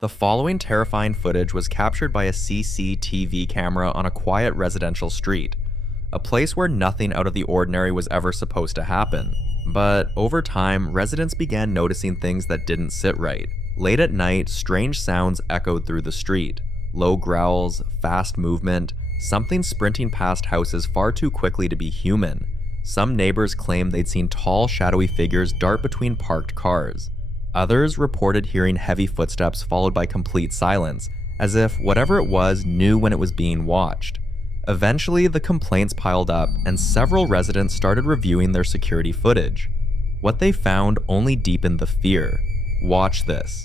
The following terrifying footage was captured by a CCTV camera on a quiet residential street, a place where nothing out of the ordinary was ever supposed to happen. But over time, residents began noticing things that didn't sit right. Late at night, strange sounds echoed through the street. Low growls, fast movement, something sprinting past houses far too quickly to be human. Some neighbors claimed they'd seen tall, shadowy figures dart between parked cars. Others reported hearing heavy footsteps followed by complete silence, as if whatever it was knew when it was being watched. Eventually, the complaints piled up and several residents started reviewing their security footage. What they found only deepened the fear. Watch this.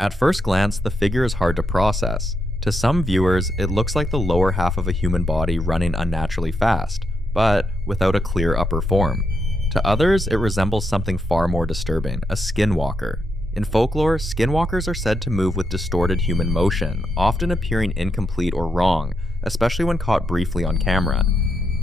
At first glance, the figure is hard to process. To some viewers, it looks like the lower half of a human body running unnaturally fast, but without a clear upper form. To others, it resembles something far more disturbing, a skinwalker. In folklore, skinwalkers are said to move with distorted human motion, often appearing incomplete or wrong, especially when caught briefly on camera.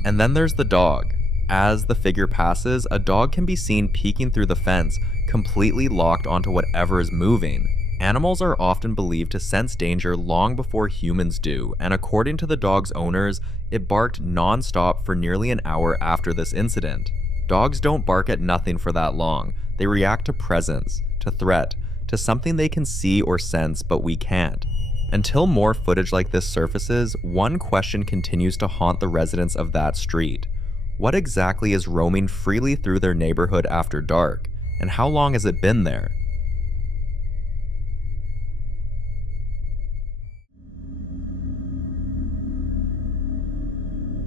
And then there's the dog. As the figure passes, a dog can be seen peeking through the fence, completely locked onto whatever is moving. Animals are often believed to sense danger long before humans do, and according to the dog's owners, it barked non-stop for nearly an hour after this incident. Dogs don't bark at nothing for that long. They react to presence, to threat, to something they can see or sense but we can't. Until more footage like this surfaces, one question continues to haunt the residents of that street. What exactly is roaming freely through their neighborhood after dark, and how long has it been there?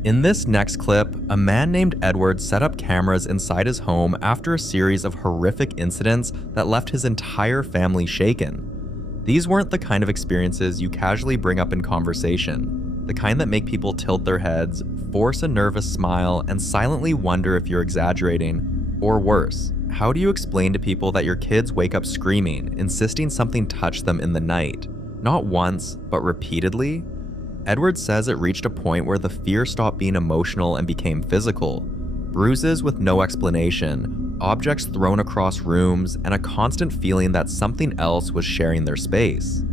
In this next clip, a man named Edward set up cameras inside his home after a series of horrific incidents that left his entire family shaken. These weren't the kind of experiences you casually bring up in conversation, the kind that make people tilt their heads, force a nervous smile, and silently wonder if you're exaggerating, or worse. How do you explain to people that your kids wake up screaming, insisting something touched them in the night? Not once, but repeatedly? Edward says it reached a point where the fear stopped being emotional and became physical. Bruises with no explanation, objects thrown across rooms, and a constant feeling that something else was sharing their space.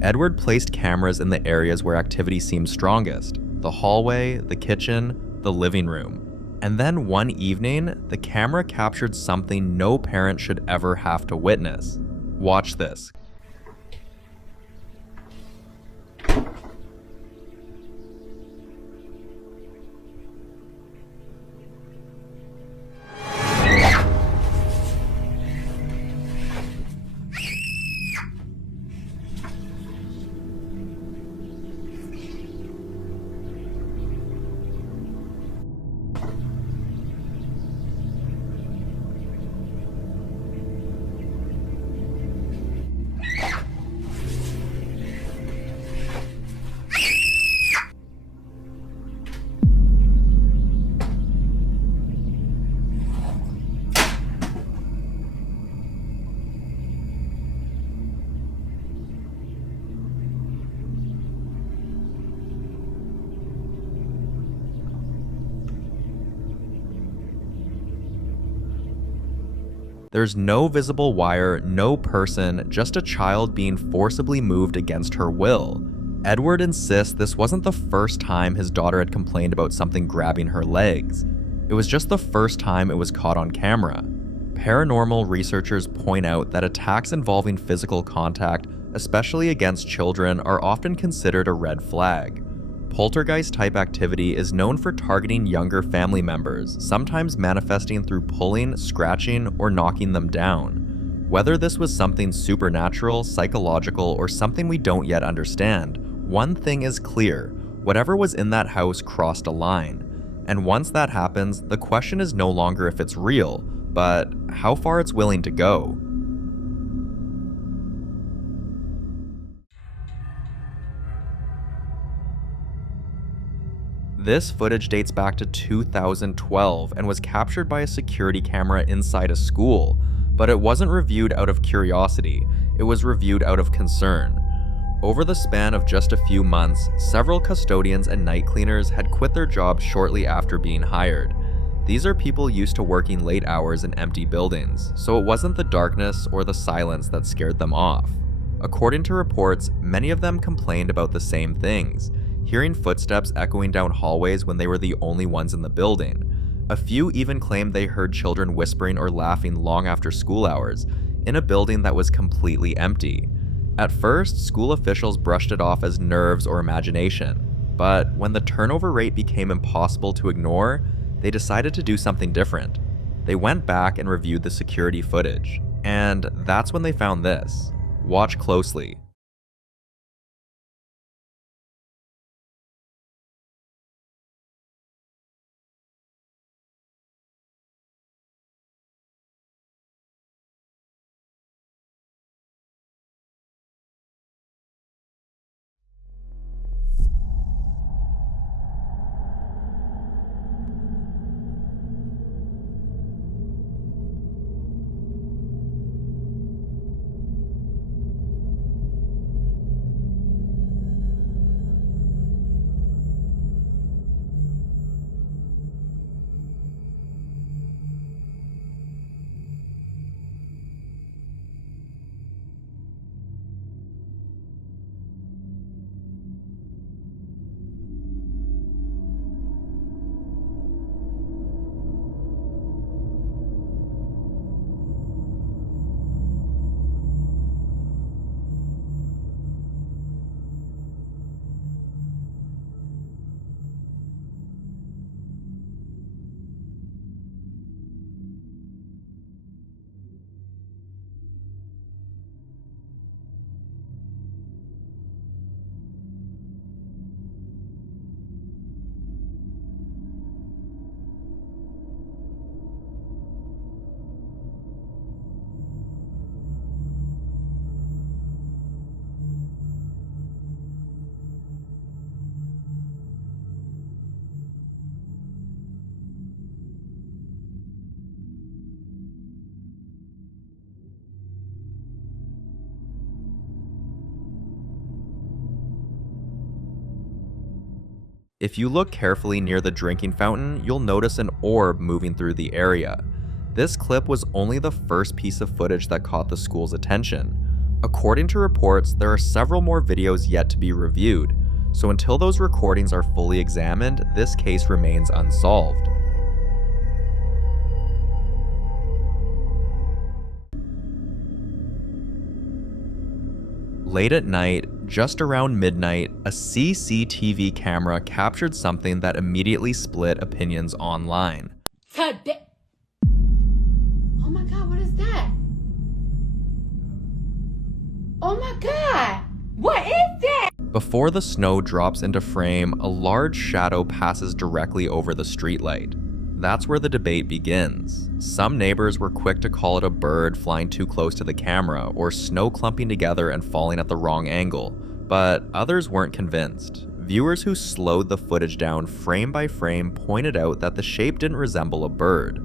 Edward placed cameras in the areas where activity seemed strongest: the hallway, the kitchen, the living room. And then one evening, the camera captured something no parent should ever have to witness. Watch this. There's no visible wire, no person, just a child being forcibly moved against her will. Edward insists this wasn't the first time his daughter had complained about something grabbing her legs. It was just the first time it was caught on camera. Paranormal researchers point out that attacks involving physical contact, especially against children, are often considered a red flag. Poltergeist-type activity is known for targeting younger family members, sometimes manifesting through pulling, scratching, or knocking them down. Whether this was something supernatural, psychological, or something we don't yet understand, one thing is clear: whatever was in that house crossed a line. And once that happens, the question is no longer if it's real, but how far it's willing to go. This footage dates back to 2012 and was captured by a security camera inside a school, but it wasn't reviewed out of curiosity, it was reviewed out of concern. Over the span of just a few months, several custodians and night cleaners had quit their jobs shortly after being hired. These are people used to working late hours in empty buildings, so it wasn't the darkness or the silence that scared them off. According to reports, many of them complained about the same things, hearing footsteps echoing down hallways when they were the only ones in the building. A few even claimed they heard children whispering or laughing long after school hours, in a building that was completely empty. At first, school officials brushed it off as nerves or imagination, but when the turnover rate became impossible to ignore, they decided to do something different. They went back and reviewed the security footage, and that's when they found this. Watch closely. If you look carefully near the drinking fountain, you'll notice an orb moving through the area. This clip was only the first piece of footage that caught the school's attention. According to reports, there are several more videos yet to be reviewed, so until those recordings are fully examined, this case remains unsolved. Late at night, just around midnight, a CCTV camera captured something that immediately split opinions online. Oh my God, what is that? Oh my God, what is that? Before the snow drops into frame, a large shadow passes directly over the streetlight. That's where the debate begins. Some neighbors were quick to call it a bird flying too close to the camera or snow clumping together and falling at the wrong angle, but others weren't convinced. Viewers who slowed the footage down frame by frame pointed out that the shape didn't resemble a bird.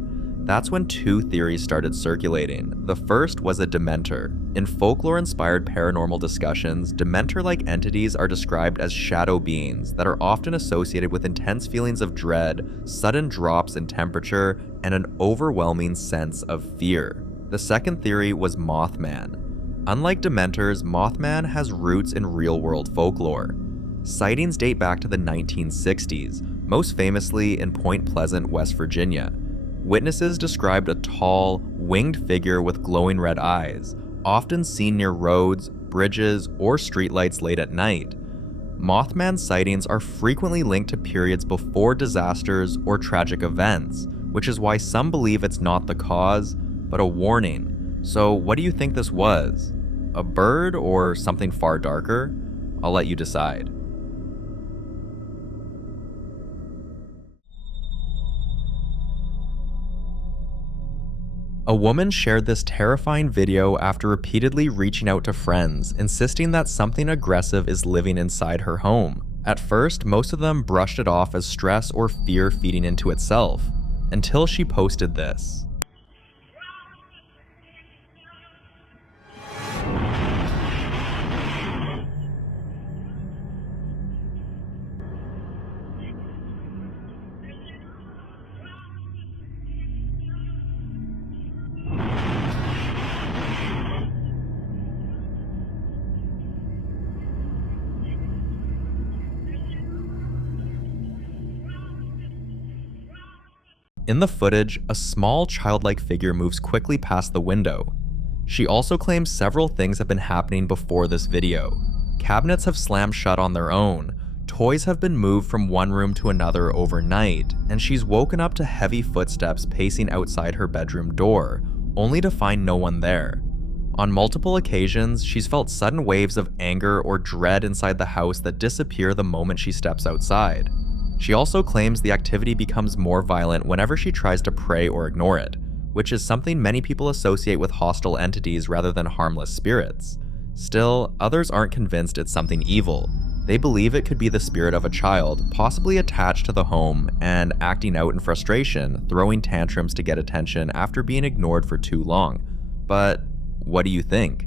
That's when two theories started circulating. The first was a dementor. In folklore-inspired paranormal discussions, dementor-like entities are described as shadow beings that are often associated with intense feelings of dread, sudden drops in temperature, and an overwhelming sense of fear. The second theory was Mothman. Unlike dementors, Mothman has roots in real-world folklore. Sightings date back to the 1960s, most famously in Point Pleasant, West Virginia. Witnesses described a tall, winged figure with glowing red eyes, often seen near roads, bridges, or streetlights late at night. Mothman sightings are frequently linked to periods before disasters or tragic events, which is why some believe it's not the cause, but a warning. So what do you think this was? A bird or something far darker? I'll let you decide. A woman shared this terrifying video after repeatedly reaching out to friends, insisting that something aggressive is living inside her home. At first, most of them brushed it off as stress or fear feeding into itself, until she posted this. In the footage, a small childlike figure moves quickly past the window. She also claims several things have been happening before this video. Cabinets have slammed shut on their own, toys have been moved from one room to another overnight, and she's woken up to heavy footsteps pacing outside her bedroom door, only to find no one there. On multiple occasions, she's felt sudden waves of anger or dread inside the house that disappear the moment she steps outside. She also claims the activity becomes more violent whenever she tries to pray or ignore it, which is something many people associate with hostile entities rather than harmless spirits. Still, others aren't convinced it's something evil. They believe it could be the spirit of a child, possibly attached to the home and acting out in frustration, throwing tantrums to get attention after being ignored for too long. But what do you think?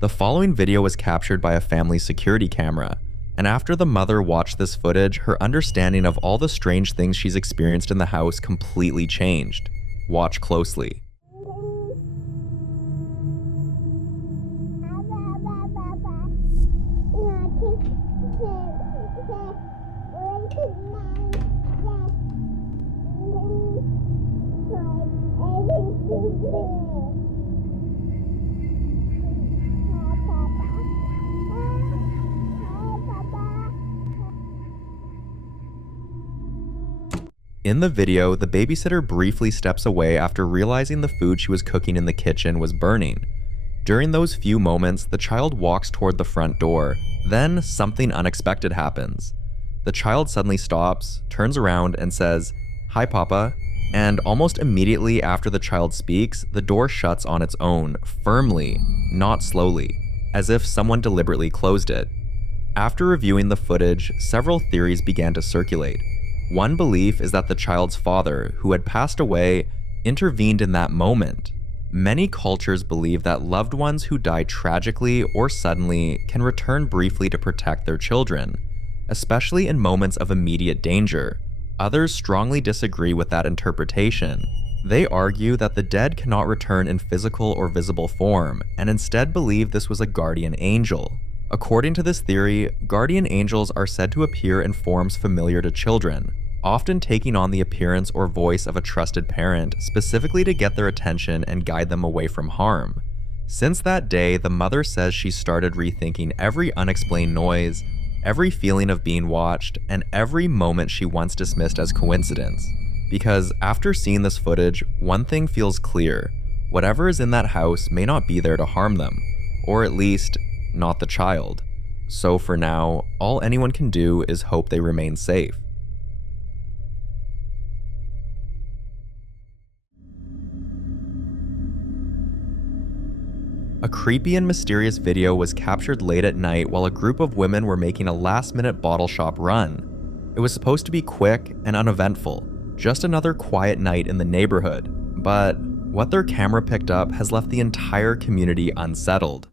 The following video was captured by a family security camera, and after the mother watched this footage, her understanding of all the strange things she's experienced in the house completely changed. Watch closely. In the video, the babysitter briefly steps away after realizing the food she was cooking in the kitchen was burning. During those few moments, the child walks toward the front door. Then, something unexpected happens. The child suddenly stops, turns around, and says, "Hi, Papa," and almost immediately after the child speaks, the door shuts on its own, firmly, not slowly, as if someone deliberately closed it. After reviewing the footage, several theories began to circulate. One belief is that the child's father, who had passed away, intervened in that moment. Many cultures believe that loved ones who die tragically or suddenly can return briefly to protect their children, especially in moments of immediate danger. Others strongly disagree with that interpretation. They argue that the dead cannot return in physical or visible form, and instead believe this was a guardian angel. According to this theory, guardian angels are said to appear in forms familiar to children, often taking on the appearance or voice of a trusted parent, specifically to get their attention and guide them away from harm. Since that day, the mother says she started rethinking every unexplained noise, every feeling of being watched, and every moment she once dismissed as coincidence. Because after seeing this footage, one thing feels clear: whatever is in that house may not be there to harm them, or at least, not the child. So for now, all anyone can do is hope they remain safe. A creepy and mysterious video was captured late at night while a group of women were making a last-minute bottle shop run. It was supposed to be quick and uneventful, just another quiet night in the neighborhood, but what their camera picked up has left the entire community unsettled.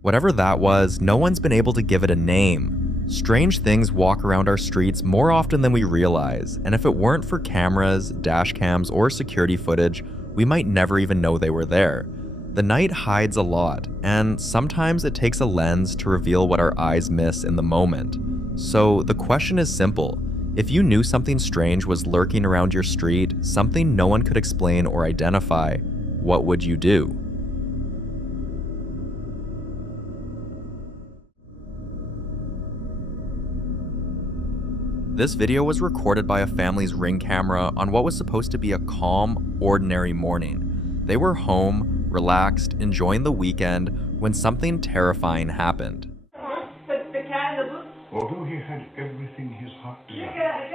Whatever that was, no one's been able to give it a name. Strange things walk around our streets more often than we realize, and if it weren't for cameras, dash cams, or security footage, we might never even know they were there. The night hides a lot, and sometimes it takes a lens to reveal what our eyes miss in the moment. So the question is simple: If you knew something strange was lurking around your street, something no one could explain or identify, what would you do? This video was recorded by a family's Ring camera on what was supposed to be a calm, ordinary morning. They were home, relaxed, enjoying the weekend, when something terrifying happened. Although he had everything his heart desired,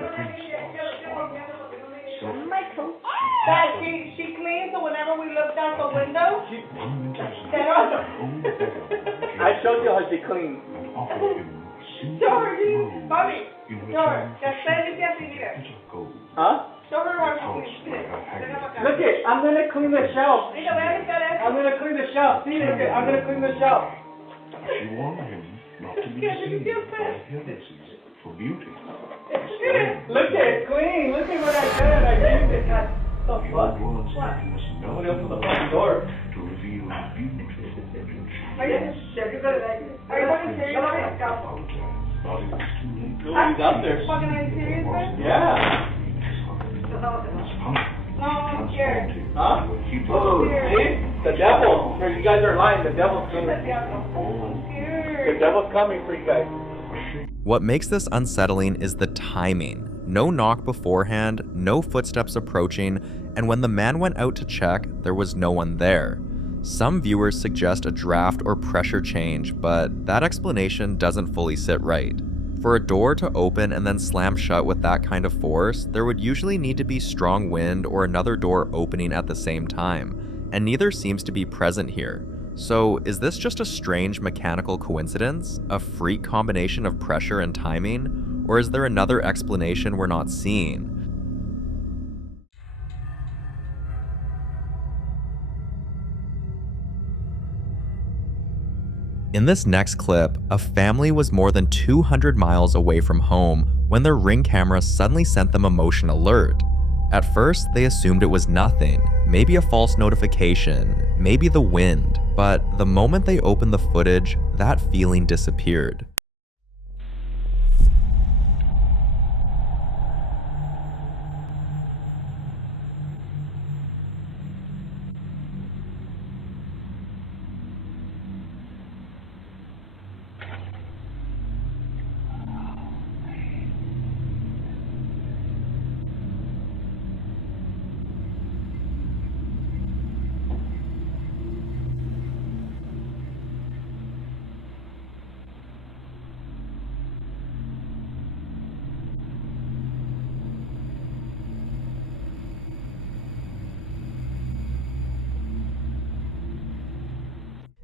the prince was Michael. Dad, she cleans, so whenever we looked out the window, I showed you how she cleans. and offered him Georgie, mommy, in George, return that's Sandy's guessing for here. pieces of gold. Huh? Show her how House she where cleans. her hag Look it, I'm gonna clean the shelf. I'm gonna clean the shelf. See, look it, I'm gonna clean the shelf. She warned him not to be deceived by appearances for beauty. Look at clean. Look at what I did. I cleaned it. God, the The fuck? old words that he must I'm not gonna open the fucking door. to reveal beauty and Are you serious? Are you fucking serious? apologize. Thought it was too late. No, he's out there. Fucking are you serious, man? Yeah. No, I'm scared. Huh? Oh, See? The devil. You guys are lying. The devil's coming. I'm The scared. devil's coming for you guys. What makes this unsettling is the timing. No knock beforehand, no footsteps approaching, and when the man went out to check, there was no one there. Some viewers suggest a draft or pressure change, but that explanation doesn't fully sit right. For a door to open and then slam shut with that kind of force, there would usually need to be strong wind or another door opening at the same time, and neither seems to be present here. So is this just a strange mechanical coincidence? A freak combination of pressure and timing? Or is there another explanation we're not seeing? In this next clip, a family was more than 200 miles away from home when their Ring camera suddenly sent them a motion alert. At first, they assumed it was nothing, maybe a false notification, maybe the wind, but the moment they opened the footage, that feeling disappeared.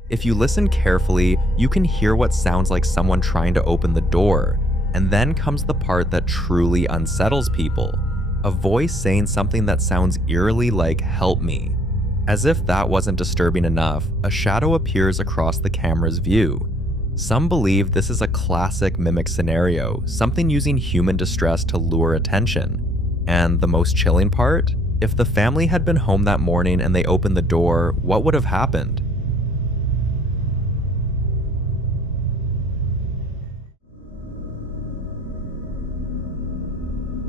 If you listen carefully, you can hear what sounds like someone trying to open the door, and then comes the part that truly unsettles people. A voice saying something that sounds eerily like "help me." As if that wasn't disturbing enough, a shadow appears across the camera's view. Some believe this is a classic mimic scenario, something using human distress to lure attention. And the most chilling part? If the family had been home that morning and they opened the door, what would have happened?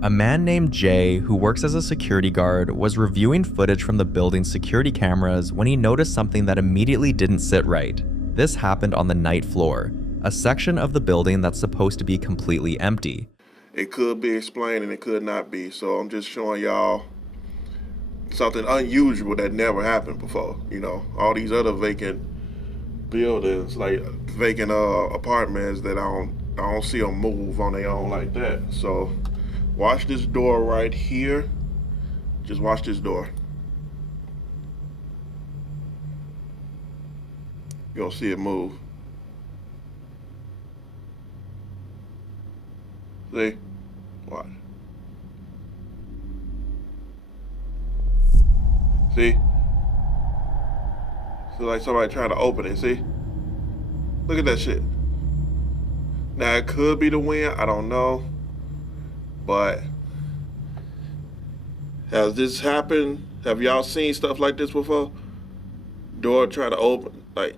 A man named Jay, who works as a security guard, was reviewing footage from the building's security cameras when he noticed something that immediately didn't sit right. This happened on the night floor, a section of the building that's supposed to be completely empty. It could be explained and it could not be, so I'm just showing y'all something unusual that never happened before. You know, all these other vacant buildings, like vacant apartments that I don't see them move on their own like that. So watch this door right here. Just watch this door. You don't see it move. See? Watch. See? So like somebody trying to open it, see? Look at that shit. Now it could be the wind, I don't know. But has this happened? Have y'all seen stuff like this before? Door try to open, like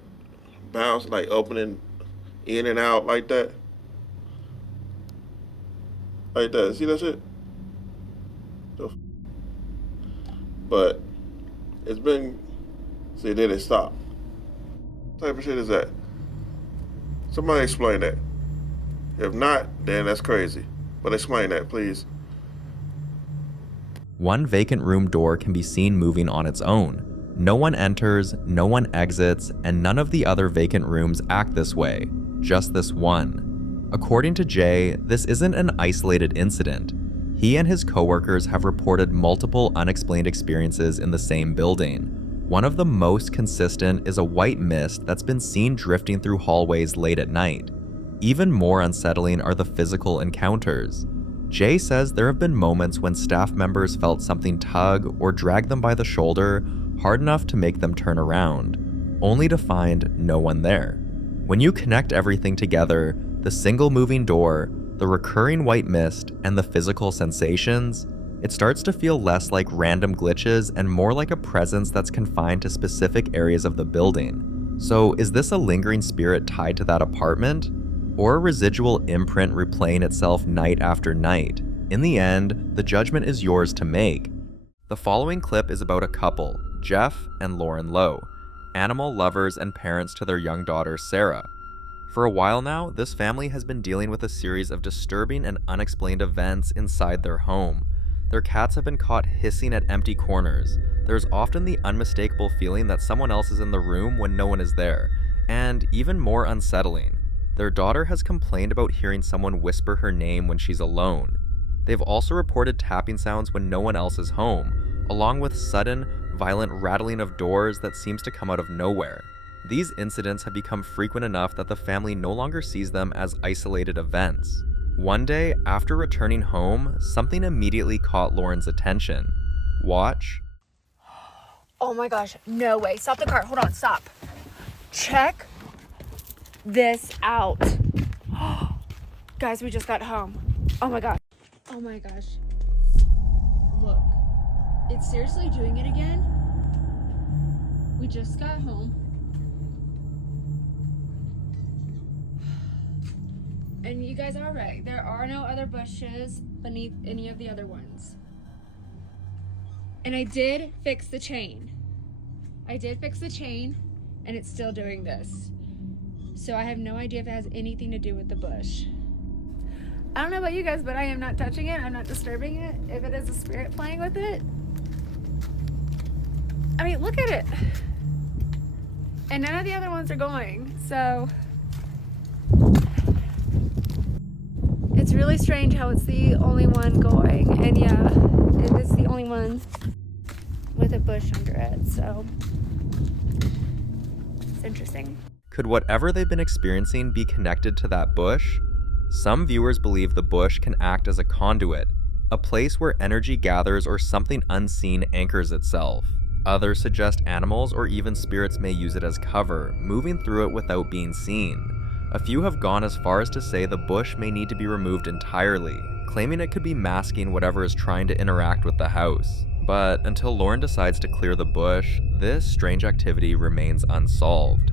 bounce, like opening in and out like that? Like that. See that shit? But it's been. See, then it stopped. What type of shit is that? Somebody explain that. If not, then that's crazy. But explain that, please. One vacant room door can be seen moving on its own. No one enters, no one exits, and none of the other vacant rooms act this way. Just this one. According to Jay, this isn't an isolated incident. He and his coworkers have reported multiple unexplained experiences in the same building. One of the most consistent is a white mist that's been seen drifting through hallways late at night. Even more unsettling are the physical encounters. Jay says there have been moments when staff members felt something tug or drag them by the shoulder hard enough to make them turn around, only to find no one there. When you connect everything together, the single moving door, the recurring white mist, and the physical sensations, it starts to feel less like random glitches and more like a presence that's confined to specific areas of the building. So is this a lingering spirit tied to that apartment? Or a residual imprint replaying itself night after night? In the end, the judgment is yours to make. The following clip is about a couple, Jeff and Lauren Lowe, animal lovers and parents to their young daughter, Sarah. For a while now, this family has been dealing with a series of disturbing and unexplained events inside their home. Their cats have been caught hissing at empty corners. There's often the unmistakable feeling that someone else is in the room when no one is there. And even more unsettling, their daughter has complained about hearing someone whisper her name when she's alone. They've also reported tapping sounds when no one else is home, along with sudden, violent rattling of doors that seems to come out of nowhere. These incidents have become frequent enough that the family no longer sees them as isolated events. One day, after returning home, something immediately caught Lauren's attention. Watch. Oh my gosh, no way. Stop the car. Hold on, stop. Check this out. Guys, we just got home. Oh my gosh. Oh my gosh. Look. It's seriously doing it again. We just got home. And you guys are right. There are no other bushes beneath any of the other ones. And I did fix the chain. And it's still doing this. So I have no idea if it has anything to do with the bush. I don't know about you guys, but I am not touching it. I'm not disturbing it. If it is a spirit playing with it. I mean, look at it. And none of the other ones are going. So it's really strange how it's the only one going. And yeah, it is the only one with a bush under it. So it's interesting. Could whatever they've been experiencing be connected to that bush? Some viewers believe the bush can act as a conduit, a place where energy gathers or something unseen anchors itself. Others suggest animals or even spirits may use it as cover, moving through it without being seen. A few have gone as far as to say the bush may need to be removed entirely, claiming it could be masking whatever is trying to interact with the house. But until Lauren decides to clear the bush, this strange activity remains unsolved.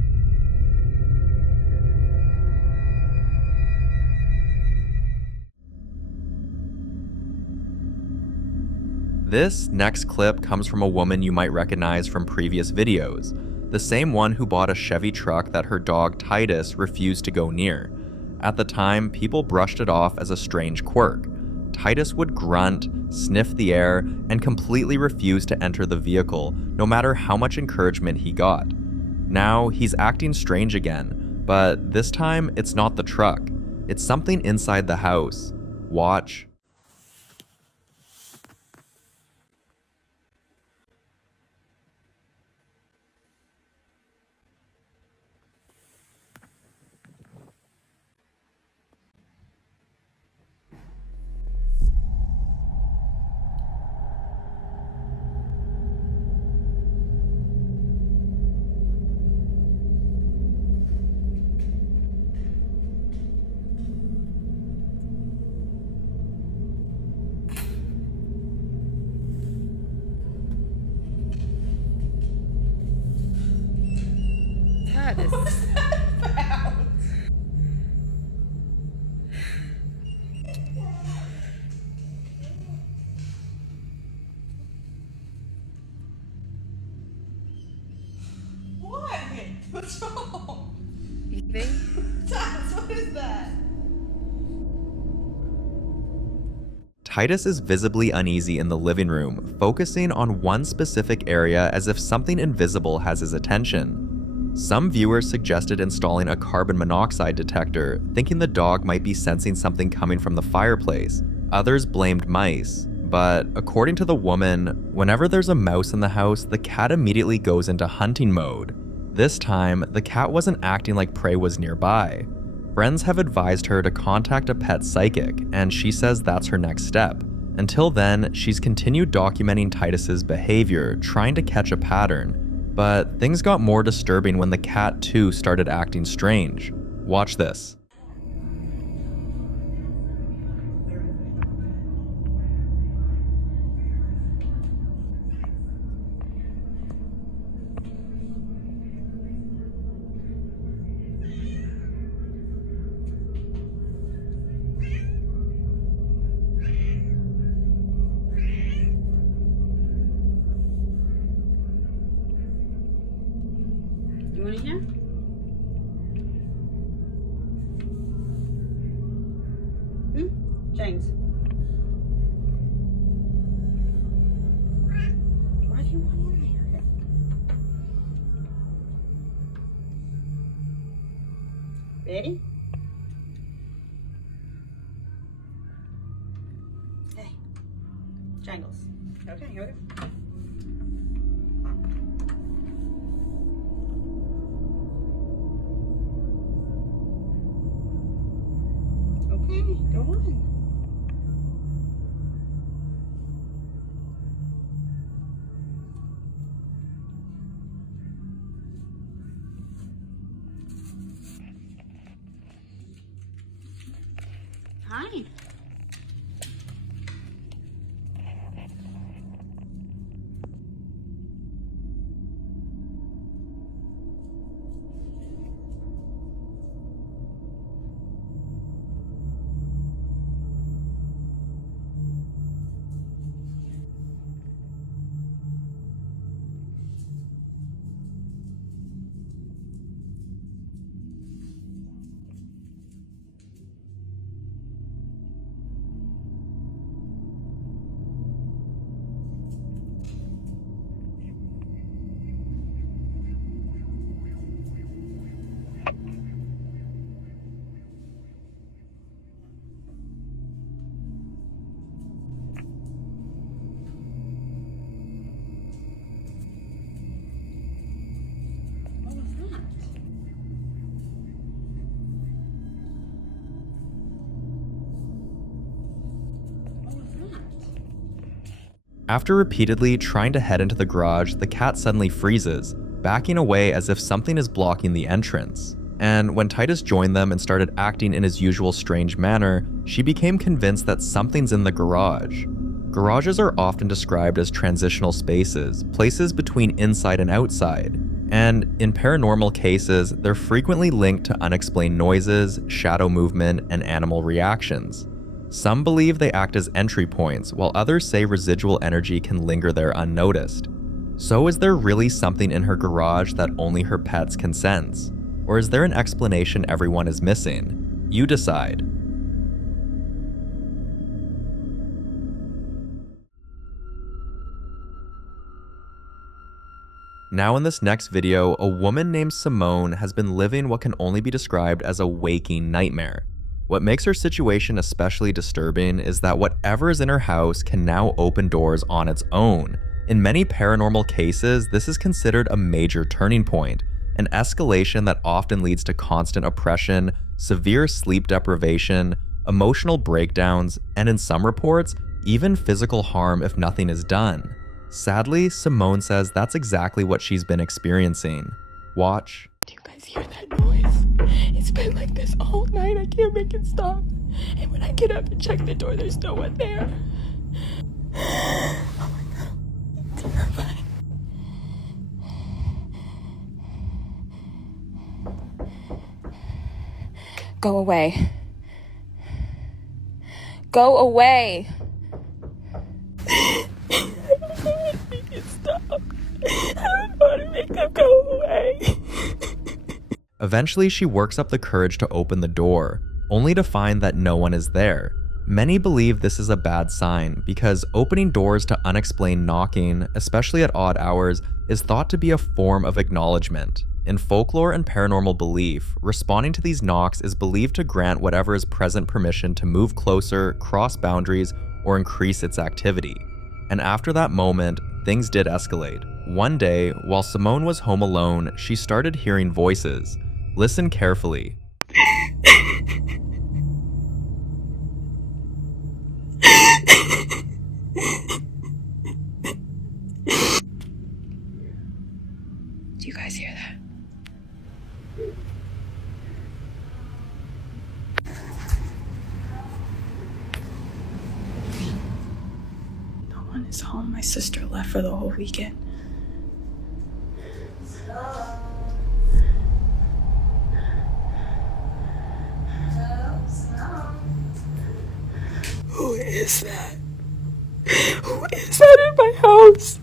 This next clip comes from a woman you might recognize from previous videos, the same one who bought a Chevy truck that her dog Titus refused to go near. At the time, people brushed it off as a strange quirk. Titus would grunt, sniff the air, and completely refuse to enter the vehicle, no matter how much encouragement he got. Now, he's acting strange again, but this time it's not the truck. It's something inside the house. Watch. What is that? Titus is visibly uneasy in the living room, focusing on one specific area as if something invisible has his attention. Some viewers suggested installing a carbon monoxide detector, thinking the dog might be sensing something coming from the fireplace. Others blamed mice. But according to the woman, whenever there's a mouse in the house, the cat immediately goes into hunting mode. This time, the cat wasn't acting like prey was nearby. Friends have advised her to contact a pet psychic, and she says that's her next step. Until then, she's continued documenting Titus's behavior, trying to catch a pattern. But things got more disturbing when the cat too started acting strange. Watch this. You want to hear? James. Why do you want to hear it? Ready? Hey. Jangles. Okay, here we go. Okay, go on. Hi. What was that? What was that? After repeatedly trying to head into the garage, the cat suddenly freezes, backing away as if something is blocking the entrance. And when Titus joined them and started acting in his usual strange manner, she became convinced that something's in the garage. Garages are often described as transitional spaces, places between inside and outside. And in paranormal cases, they're frequently linked to unexplained noises, shadow movement, and animal reactions. Some believe they act as entry points, while others say residual energy can linger there unnoticed. So is there really something in her garage that only her pets can sense? Or is there an explanation everyone is missing? You decide. Now in this next video, a woman named Simone has been living what can only be described as a waking nightmare. What makes her situation especially disturbing is that whatever is in her house can now open doors on its own. In many paranormal cases, this is considered a major turning point, an escalation that often leads to constant oppression, severe sleep deprivation, emotional breakdowns, and in some reports, even physical harm if nothing is done. Sadly, Simone says that's exactly what she's been experiencing. Watch. Do you guys hear that noise? It's been like this all night. I can't make it stop. And when I get up and check the door, there's no one there. Oh my God. I'm terrified. Go away. Go away. I don't want to make it stop. I don't want to make them go away. Eventually, she works up the courage to open the door, only to find that no one is there. Many believe this is a bad sign because opening doors to unexplained knocking, especially at odd hours, is thought to be a form of acknowledgement. In folklore and paranormal belief, responding to these knocks is believed to grant whatever is present permission to move closer, cross boundaries, or increase its activity. And after that moment, things did escalate. One day, while Simone was home alone, she started hearing voices. Listen carefully. Do you guys hear that? No one is home. My sister left for the whole weekend. Who is that? Who is that in my house?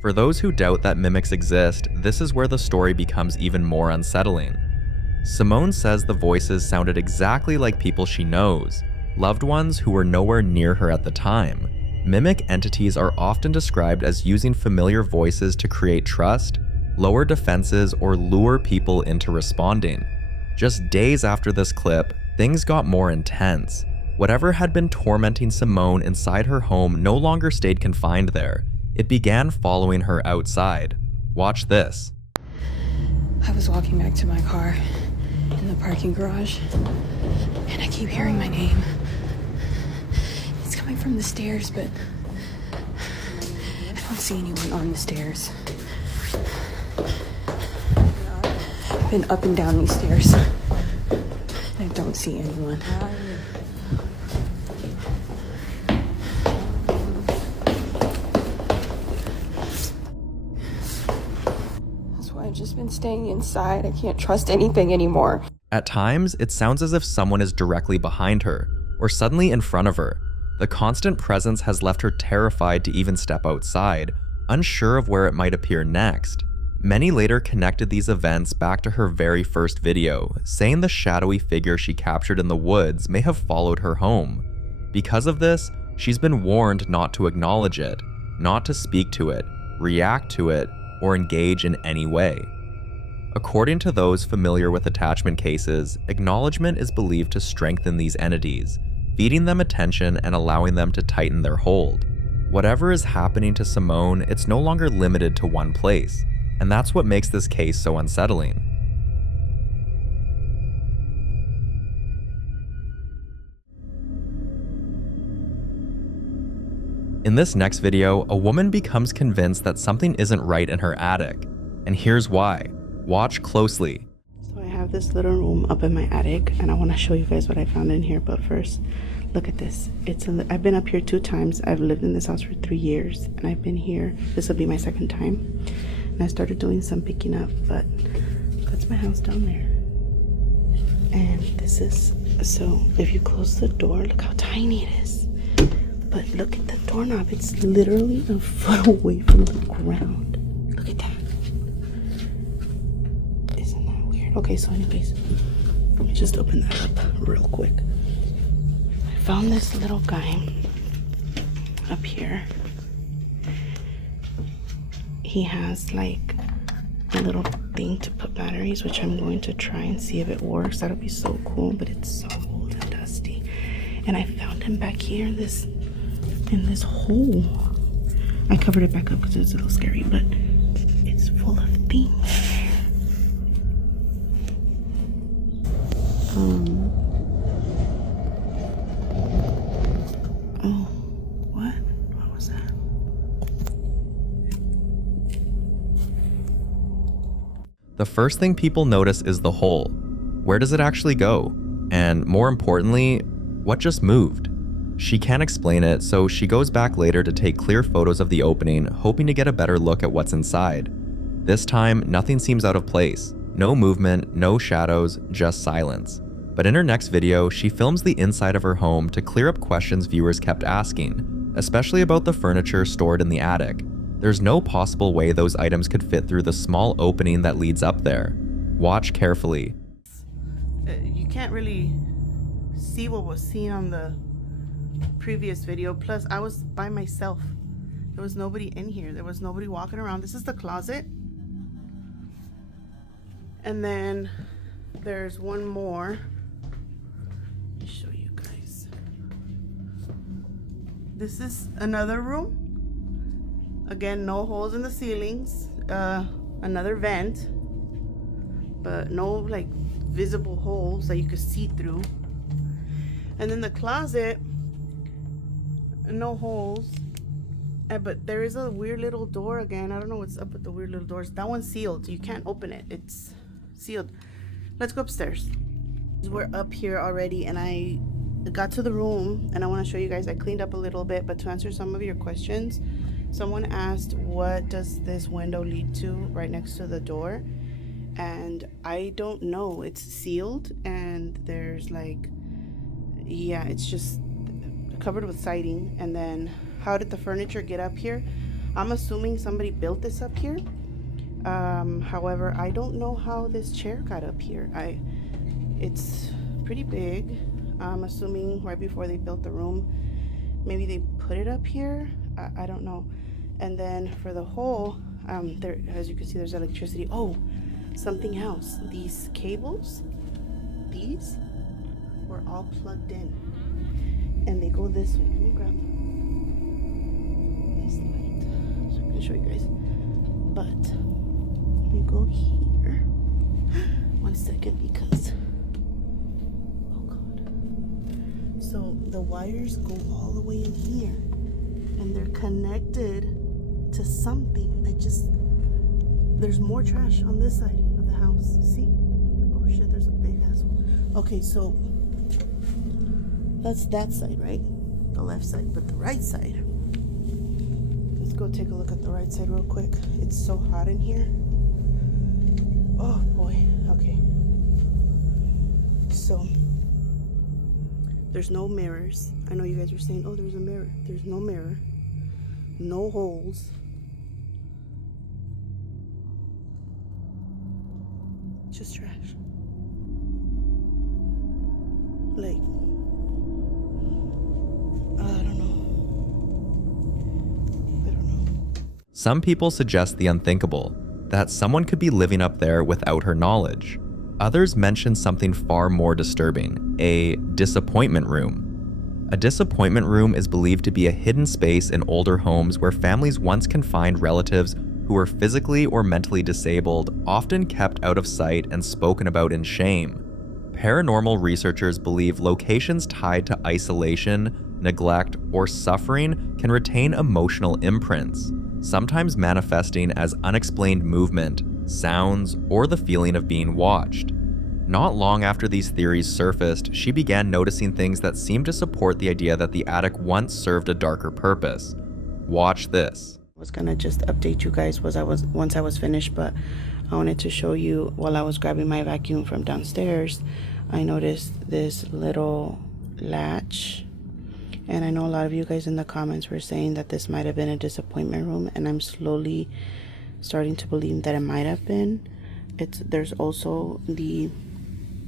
For those who doubt that mimics exist, this is where the story becomes even more unsettling. Simone says the voices sounded exactly like people she knows, loved ones who were nowhere near her at the time. Mimic entities are often described as using familiar voices to create trust, lower defenses, or lure people into responding. Just days after this clip, things got more intense. Whatever had been tormenting Simone inside her home no longer stayed confined there. It began following her outside. Watch this. I was walking back to my car in the parking garage, and I keep hearing my name. It's coming from the stairs, but I don't see anyone on the stairs. I've been up and down these stairs, and I don't see anyone. I've just been staying inside. I can't trust anything anymore. At times, it sounds as if someone is directly behind her, or suddenly in front of her. The constant presence has left her terrified to even step outside, unsure of where it might appear next. Many later connected these events back to her very first video, saying the shadowy figure she captured in the woods may have followed her home. Because of this, she's been warned not to acknowledge it, not to speak to it, react to it, or engage in any way. According to those familiar with attachment cases, acknowledgement is believed to strengthen these entities, feeding them attention and allowing them to tighten their hold. Whatever is happening to Simone, it's no longer limited to one place, and that's what makes this case so unsettling. In this next video, a woman becomes convinced that something isn't right in her attic, and here's why. Watch closely. So I have this little room up in my attic, and I want to show you guys what I found in here, but first, look at this. I've been up here 2 times. I've lived in this house for 3 years, and I've been here. This will be my 2nd time, and I started doing some picking up, but that's my house down there. And this is, so if you close the door, look how tiny it is. But look at the doorknob. It's literally a foot away from the ground. Look at that. Isn't that weird? Okay, so anyways, let me just open that up real quick. I found this little guy up here. He has like a little thing to put batteries, which I'm going to try and see if it works. That'll be so cool, but it's so old and dusty. And I found him back here in this hole. I covered it back up because it's a little scary, but it's full of things. Oh, what was that? The first thing people notice is the hole. Where does it actually go? And more importantly, what just moved? She can't explain it, so she goes back later to take clear photos of the opening, hoping to get a better look at what's inside. This time, nothing seems out of place. No movement, no shadows, just silence. But in her next video, she films the inside of her home to clear up questions viewers kept asking, especially about the furniture stored in the attic. There's no possible way those items could fit through the small opening that leads up there. Watch carefully. You can't really see what was seen on the previous video. Plus, I was by myself. There was nobody in here. There was nobody walking around. This is the closet. And then there's one more. Let me show you guys. This is another room. Again, no holes in the ceilings. Another vent. But no like visible holes that you could see through. And then the closet, no holes. But there is a weird little door again. I don't know what's up with the weird little doors. That one's sealed. You can't open it. It's sealed. Let's go upstairs. We're up here already, and I got to the room, and I want to show you guys. I cleaned up a little bit, but to answer some of your questions, someone asked, what does this window lead to right next to the door? And I don't know. It's sealed, and there's like, yeah, it's just covered with siding. And then how did the furniture get up here? I'm assuming somebody built this up here. However, I don't know how this chair got up here. It's pretty big. I'm assuming right before they built the room, maybe they put it up here. I don't know. And then for the hole, there, as you can see, there's electricity. Oh, something else. These cables, these were all plugged in, and they go this way. Let me grab this light so I can show you guys. But let me go here. 1 second, because oh god. So the wires go all the way in here, and they're connected to something that just. There's more trash on this side of the house. See? Oh shit, there's a big ass one. Okay, so that's that side, right? The left side. But the right side. Let's go take a look at the right side real quick. It's so hot in here. Oh boy. Okay. So there's no mirrors. I know you guys were saying, oh, there's a mirror. There's no mirror. No holes. Just trash. Like, I don't know. Some people suggest the unthinkable, that someone could be living up there without her knowledge. Others mention something far more disturbing, a disappointment room. A disappointment room is believed to be a hidden space in older homes where families once confined relatives who were physically or mentally disabled, often kept out of sight and spoken about in shame. Paranormal researchers believe locations tied to isolation, neglect, or suffering can retain emotional imprints, sometimes manifesting as unexplained movement, sounds, or the feeling of being watched. Not long after these theories surfaced, she began noticing things that seemed to support the idea that the attic once served a darker purpose. Watch this. I was gonna just update you guys once I was finished, but I wanted to show you while I was grabbing my vacuum from downstairs. I noticed this little latch, and I know a lot of you guys in the comments were saying that this might have been a disappointment room, and I'm slowly starting to believe that it might have been. There's also the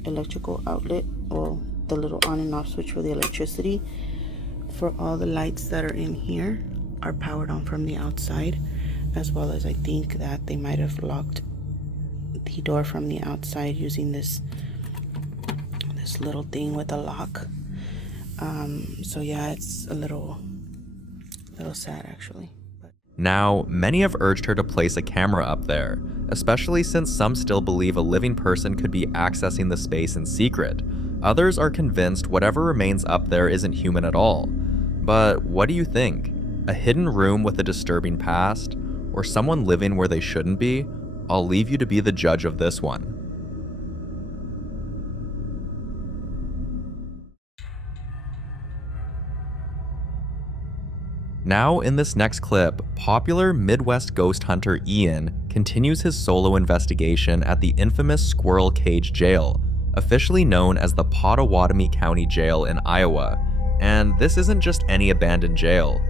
electrical outlet, or the little on and off switch for the electricity. For all the lights that are in here are powered on from the outside, as well as I think that they might have locked the door from the outside using this little thing with a lock. So yeah, it's a little sad actually. Now, many have urged her to place a camera up there, especially since some still believe a living person could be accessing the space in secret. Others are convinced whatever remains up there isn't human at all. But what do you think? A hidden room with a disturbing past? Or someone living where they shouldn't be? I'll leave you to be the judge of this one. Now, in this next clip, popular Midwest ghost hunter Ian continues his solo investigation at the infamous Squirrel Cage Jail, officially known as the Pottawatomie County Jail in Iowa. And this isn't just any abandoned jail.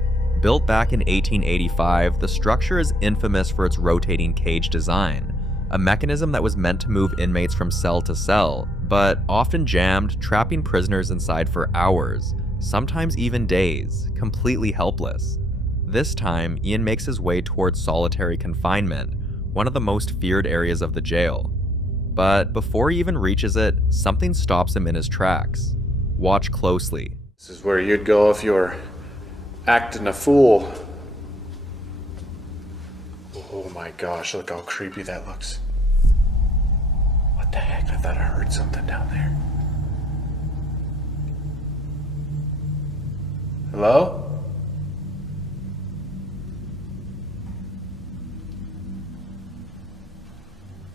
Built back in 1885, the structure is infamous for its rotating cage design. a mechanism that was meant to move inmates from cell to cell, but often jammed, trapping prisoners inside for hours, sometimes even days, completely helpless. This time, Ian makes his way towards solitary confinement, one of the most feared areas of the jail. But before he even reaches it, something stops him in his tracks. Watch closely. This is where you'd go if you were acting a fool. Oh my gosh, look how creepy that looks. What the heck? I thought I heard something down there. Hello?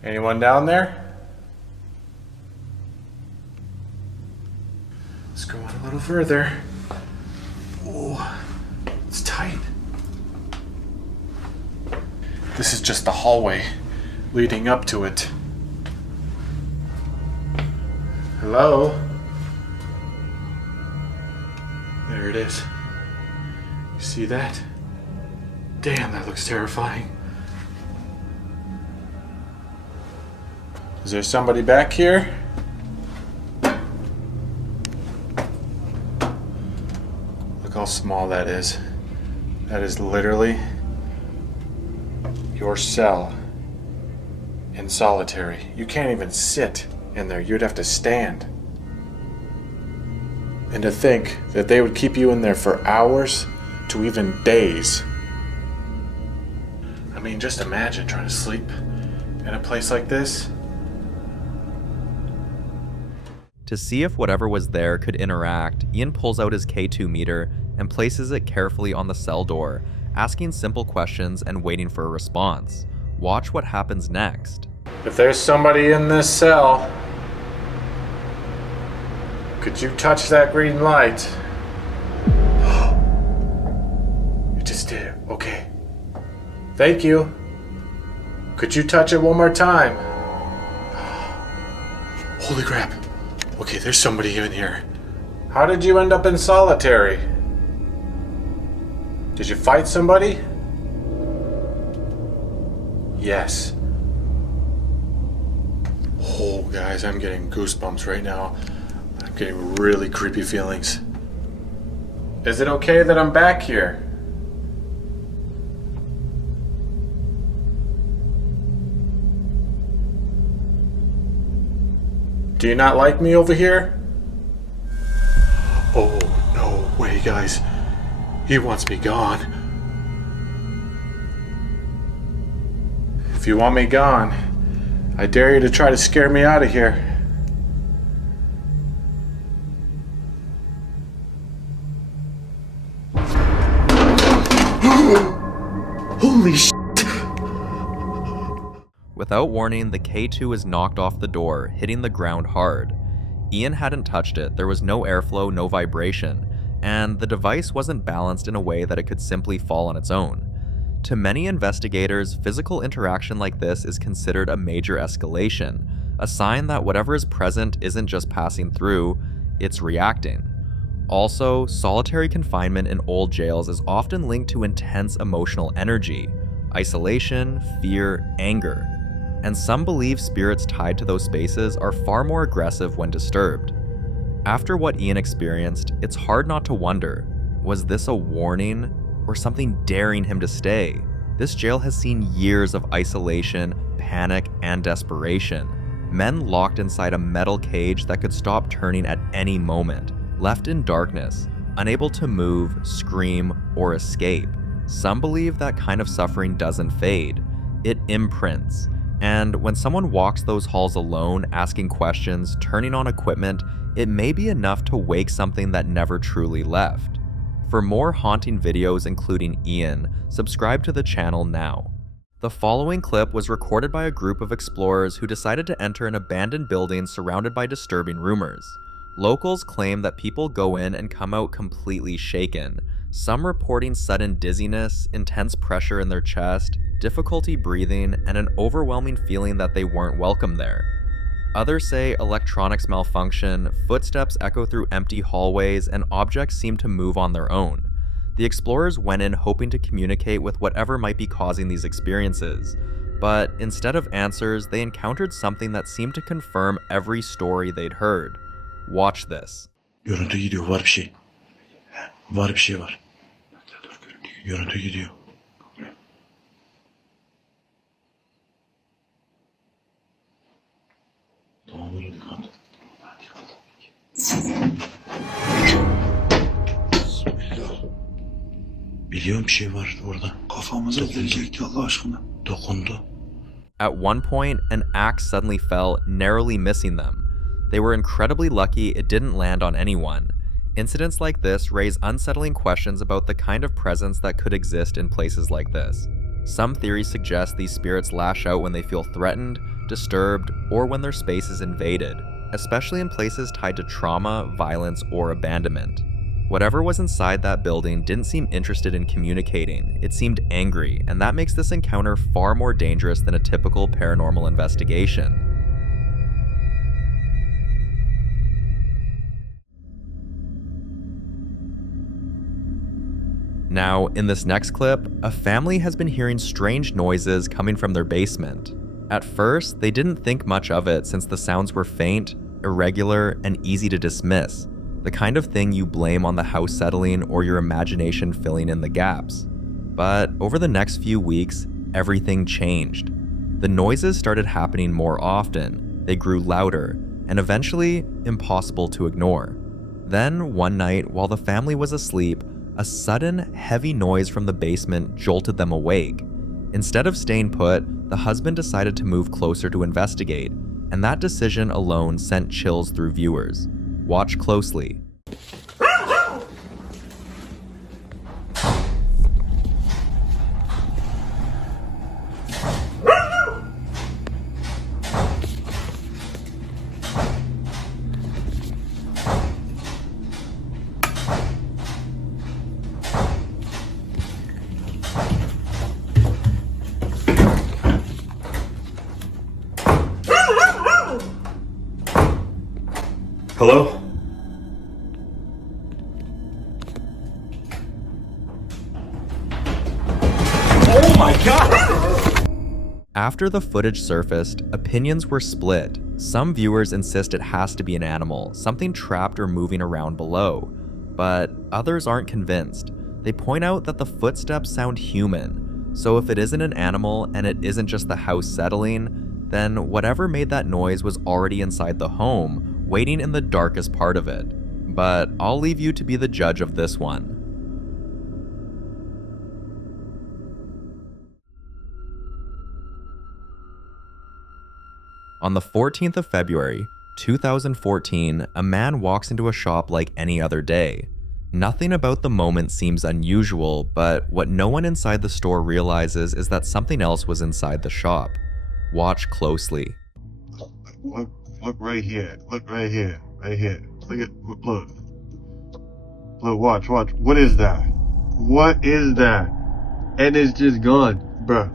Anyone down there? Let's go on a little further. Oh, it's tight. This is just the hallway leading up to it. Hello? There it is. You see that? Damn, that looks terrifying. Is there somebody back here? Look how small that is. That is literally your cell in solitary. You can't even sit in there. You'd have to stand. And to think that they would keep you in there for hours to even days. I mean, just imagine trying to sleep in a place like this. To see if whatever was there could interact, Ian pulls out his K2 meter and places it carefully on the cell door, asking simple questions and waiting for a response. Watch what happens next. If there's somebody in this cell, could you touch that green light? You just did it. Okay. Thank you. Could you touch it one more time? Holy crap. Okay, there's somebody in here. How did you end up in solitary? Did you fight somebody? Yes. Oh, guys, I'm getting goosebumps right now. I'm getting really creepy feelings. Is it okay that I'm back here? Do you not like me over here? Oh, no way, guys. He wants me gone. If you want me gone, I dare you to try to scare me out of here. Holy shit! Without warning, the K2 is knocked off the door, hitting the ground hard. Ian hadn't touched it, there was no airflow, no vibration, and the device wasn't balanced in a way that it could simply fall on its own. To many investigators, physical interaction like this is considered a major escalation, a sign that whatever is present isn't just passing through, it's reacting. Also, solitary confinement in old jails is often linked to intense emotional energy, isolation, fear, anger, and some believe spirits tied to those spaces are far more aggressive when disturbed. After what Ian experienced, it's hard not to wonder, was this a warning or something daring him to stay? This jail has seen years of isolation, panic, and desperation. Men locked inside a metal cage that could stop turning at any moment, left in darkness, unable to move, scream, or escape. Some believe that kind of suffering doesn't fade, it imprints. And when someone walks those halls alone, asking questions, turning on equipment, it may be enough to wake something that never truly left. For more haunting videos including Ian, subscribe to the channel now. The following clip was recorded by a group of explorers who decided to enter an abandoned building surrounded by disturbing rumors. Locals claim that people go in and come out completely shaken, some reporting sudden dizziness, intense pressure in their chest, difficulty breathing, and an overwhelming feeling that they weren't welcome there. Others say electronics malfunction, footsteps echo through empty hallways, and objects seem to move on their own. The explorers went in hoping to communicate with whatever might be causing these experiences, But instead of answers, they encountered something that seemed to confirm every story they'd heard. Watch this. Görüntü gidiyor, var bir şey. Var bir şey var. Görüntü gidiyor. Tamam, böyle dikkat. Bismillah. Biliyorum bir şey var orada. Kafamıza gelecekti Allah aşkına. Dokundu. At one point, an axe suddenly fell, narrowly missing them. They were incredibly lucky it didn't land on anyone. Incidents like this raise unsettling questions about the kind of presence that could exist in places like this. Some theories suggest these spirits lash out when they feel threatened, disturbed, or when their space is invaded, especially in places tied to trauma, violence, or abandonment. Whatever was inside that building didn't seem interested in communicating. It seemed angry, and that makes this encounter far more dangerous than a typical paranormal investigation. Now, in this next clip, a family has been hearing strange noises coming from their basement. At first, they didn't think much of it since the sounds were faint, irregular, and easy to dismiss. The kind of thing you blame on the house settling or your imagination filling in the gaps. But over the next few weeks, everything changed. The noises started happening more often, they grew louder, and eventually impossible to ignore. Then, one night, while the family was asleep, a sudden, heavy noise from the basement jolted them awake. Instead of staying put, the husband decided to move closer to investigate, and that decision alone sent chills through viewers. Watch closely. Hello? Oh my God! After the footage surfaced, opinions were split. Some viewers insist it has to be an animal, something trapped or moving around below. But others aren't convinced. They point out that the footsteps sound human. So if it isn't an animal and it isn't just the house settling, then whatever made that noise was already inside the home, waiting in the darkest part of it. But I'll leave you to be the judge of this one. On the 14th of February, 2014, a man walks into a shop like any other day. Nothing about the moment seems unusual, but what no one inside the store realizes is that something else was inside the shop. Watch closely. Look right here. Look right here. Right here. Look. Look, watch. What is that? What is that? And it's just gone, bruh.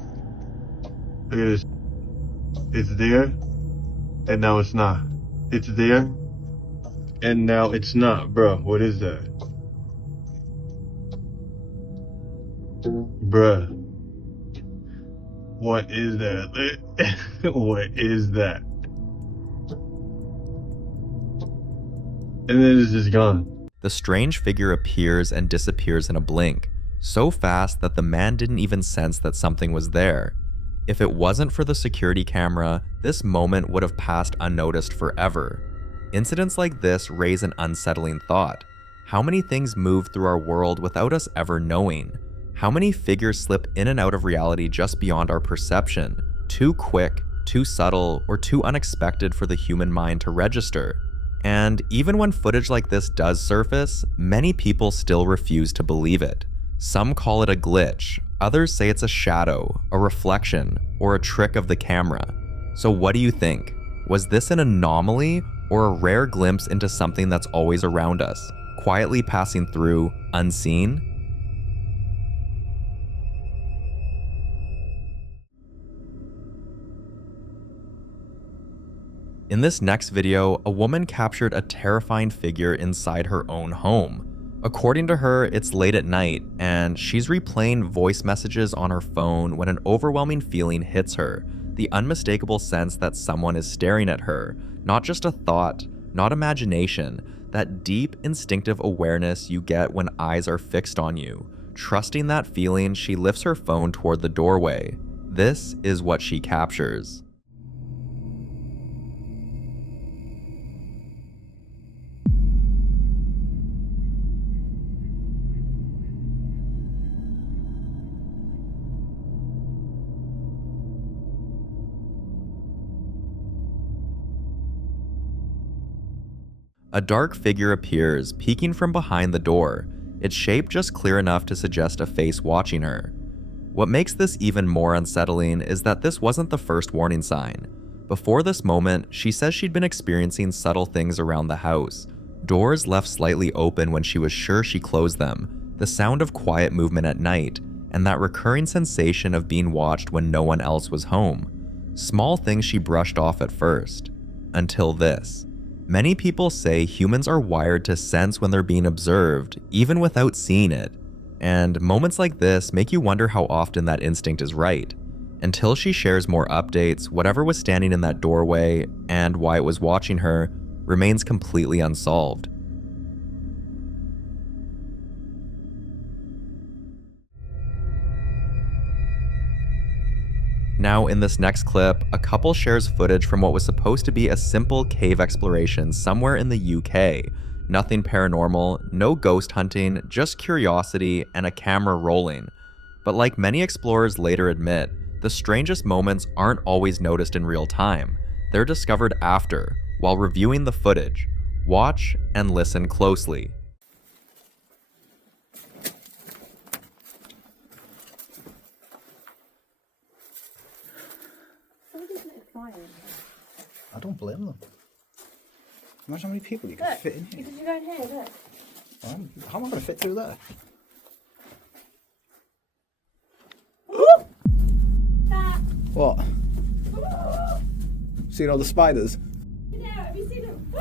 Look at this. It's there, and now it's not. It's there, and now it's not, bruh. What is that? Bruh. What is that? What is that? And then it's just gone. The strange figure appears and disappears in a blink, so fast that the man didn't even sense that something was there. If it wasn't for the security camera, this moment would have passed unnoticed forever. Incidents like this raise an unsettling thought. How many things move through our world without us ever knowing? How many figures slip in and out of reality just beyond our perception? Too quick, too subtle, or too unexpected for the human mind to register. And even when footage like this does surface, many people still refuse to believe it. Some call it a glitch, others say it's a shadow, a reflection, or a trick of the camera. So what do you think? Was this an anomaly or a rare glimpse into something that's always around us, quietly passing through, unseen? In this next video, a woman captured a terrifying figure inside her own home. According to her, it's late at night, and she's replaying voice messages on her phone when an overwhelming feeling hits her, the unmistakable sense that someone is staring at her, not just a thought, not imagination, that deep instinctive awareness you get when eyes are fixed on you. Trusting that feeling, she lifts her phone toward the doorway. This is what she captures. A dark figure appears, peeking from behind the door, its shape just clear enough to suggest a face watching her. What makes this even more unsettling is that this wasn't the first warning sign. Before this moment, she says she'd been experiencing subtle things around the house. Doors left slightly open when she was sure she closed them, the sound of quiet movement at night, and that recurring sensation of being watched when no one else was home. Small things she brushed off at first. Until this. Many people say humans are wired to sense when they're being observed, even without seeing it. And moments like this make you wonder how often that instinct is right. Until she shares more updates, whatever was standing in that doorway, and why it was watching her, remains completely unsolved. Now, in this next clip, a couple shares footage from what was supposed to be a simple cave exploration somewhere in the UK. Nothing paranormal, no ghost hunting, just curiosity and a camera rolling. But like many explorers later admit, the strangest moments aren't always noticed in real time. They're discovered after, while reviewing the footage. Watch and listen closely. I don't blame them. Imagine how many people you can fit in here. Because you go in here, look. How am I going to fit through there? What? Seen all the spiders? Yeah, have you seen them?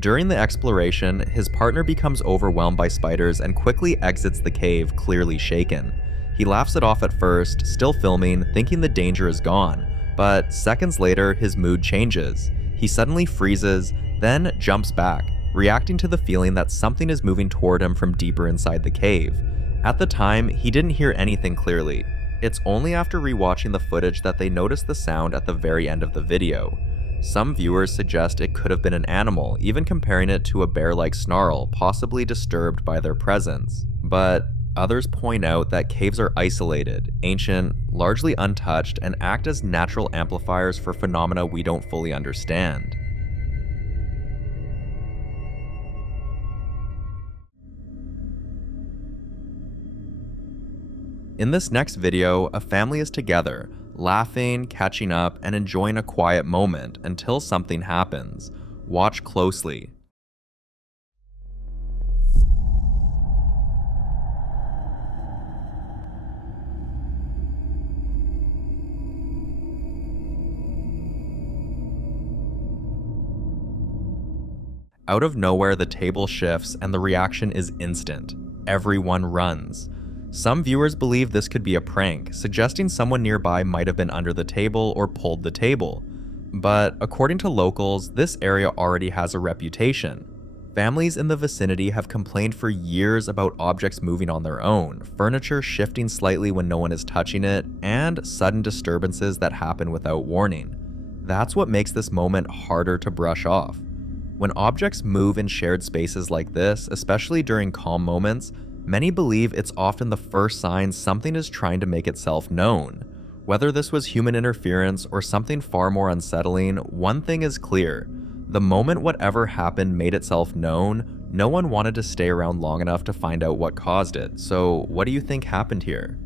During the exploration, his partner becomes overwhelmed by spiders and quickly exits the cave, clearly shaken. He laughs it off at first, still filming, thinking the danger is gone, but seconds later, his mood changes. He suddenly freezes, then jumps back, reacting to the feeling that something is moving toward him from deeper inside the cave. At the time, he didn't hear anything clearly. It's only after rewatching the footage that they notice the sound at the very end of the video. Some viewers suggest it could have been an animal, even comparing it to a bear-like snarl, possibly disturbed by their presence. But others point out that caves are isolated, ancient, largely untouched, and act as natural amplifiers for phenomena we don't fully understand. In this next video, a family is together, laughing, catching up, and enjoying a quiet moment until something happens. Watch closely. Out of nowhere, the table shifts and the reaction is instant. Everyone runs. Some viewers believe this could be a prank, suggesting someone nearby might have been under the table or pulled the table. But according to locals, this area already has a reputation. Families in the vicinity have complained for years about objects moving on their own, furniture shifting slightly when no one is touching it, and sudden disturbances that happen without warning. That's what makes this moment harder to brush off. When objects move in shared spaces like this, especially during calm moments, many believe it's often the first sign something is trying to make itself known. Whether this was human interference or something far more unsettling, one thing is clear. The moment whatever happened made itself known, no one wanted to stay around long enough to find out what caused it. So what do you think happened here?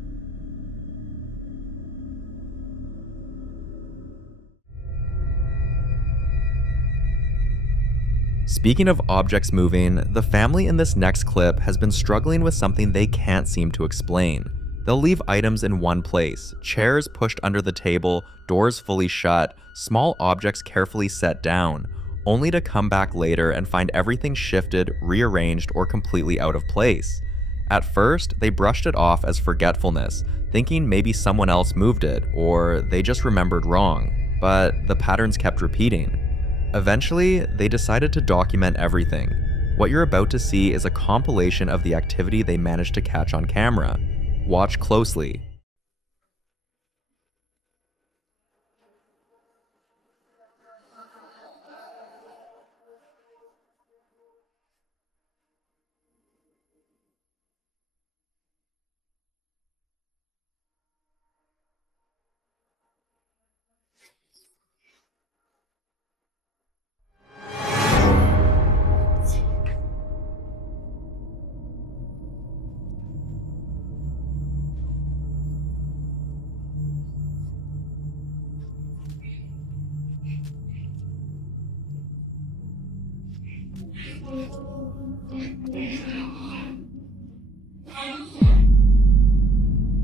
Speaking of objects moving, the family in this next clip has been struggling with something they can't seem to explain. They'll leave items in one place, chairs pushed under the table, doors fully shut, small objects carefully set down, only to come back later and find everything shifted, rearranged, or completely out of place. At first, they brushed it off as forgetfulness, thinking maybe someone else moved it, or they just remembered wrong, but the patterns kept repeating. Eventually, they decided to document everything. What you're about to see is a compilation of the activity they managed to catch on camera. Watch closely.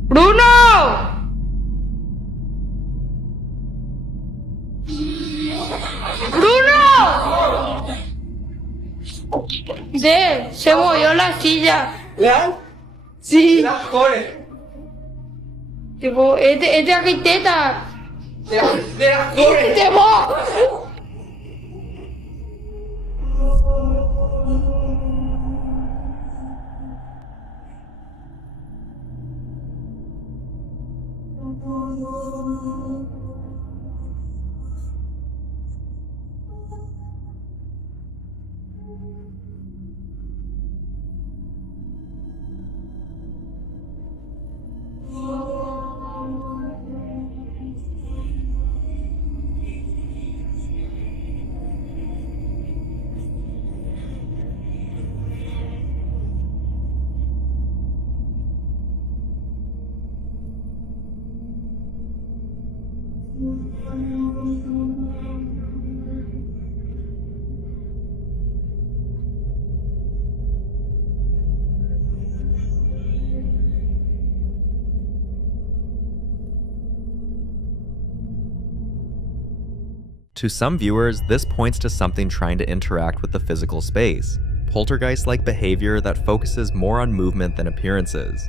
Bruno! ¡Bruno! Se movió la silla. ¿Real? Sí. Joder. Tipo, es de arquitecta. De las joder. ¡Se movió! To some viewers, this points to something trying to interact with the physical space, poltergeist-like behavior that focuses more on movement than appearances.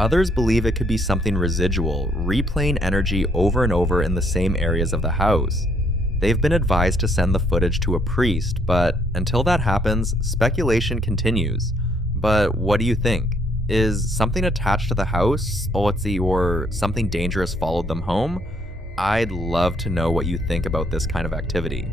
Others believe it could be something residual, replaying energy over and over in the same areas of the house. They've been advised to send the footage to a priest, but until that happens, speculation continues. But what do you think? Is something attached to the house, or something dangerous followed them home? I'd love to know what you think about this kind of activity.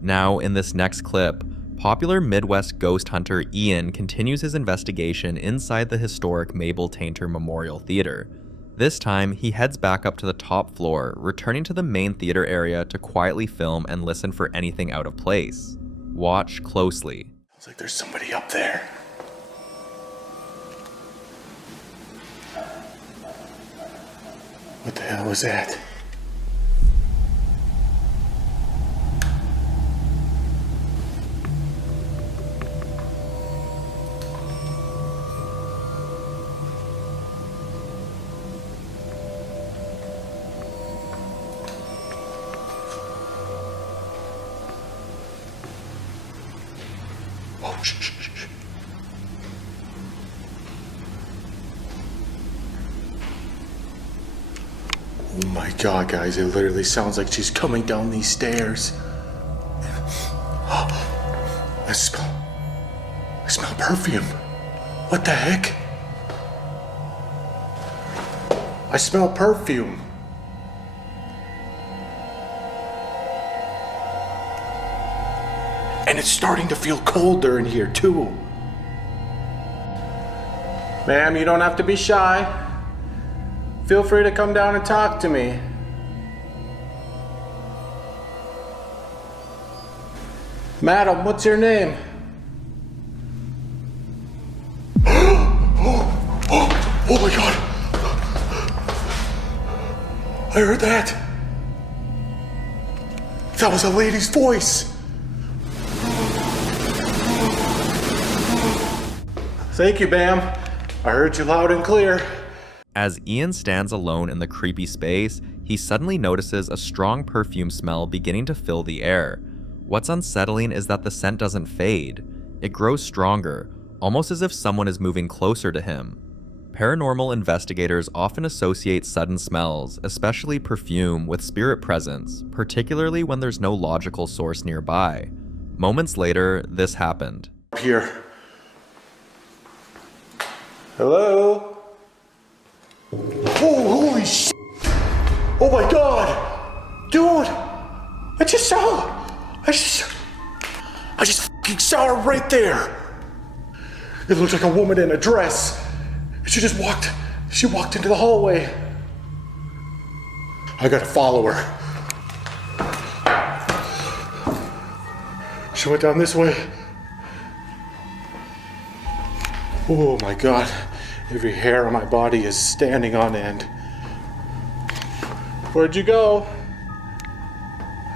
Now, in this next clip, popular Midwest ghost hunter Ian continues his investigation inside the historic Mabel Tainter Memorial Theater. This time, he heads back up to the top floor, returning to the main theater area to quietly film and listen for anything out of place. Watch closely. It's like there's somebody up there. What the hell was that? Oh, shh, shh, shh. Oh my god, guys, it literally sounds like she's coming down these stairs. I smell perfume. What the heck? I smell perfume. And it's starting to feel colder in here too. Ma'am, you don't have to be shy. Feel free to come down and talk to me. Madam, what's your name? Oh my god. I heard that. That was a lady's voice. Thank you, Bam. I heard you loud and clear. As Ian stands alone in the creepy space, he suddenly notices a strong perfume smell beginning to fill the air. What's unsettling is that the scent doesn't fade. It grows stronger, almost as if someone is moving closer to him. Paranormal investigators often associate sudden smells, especially perfume, with spirit presence, particularly when there's no logical source nearby. Moments later, this happened. Here. Hello? Oh, holy shit! Oh my god! Dude! I just fucking saw her right there! It looked like a woman in a dress. She walked into the hallway. I gotta follow her. She went down this way. Oh my god, every hair on my body is standing on end. Where'd you go?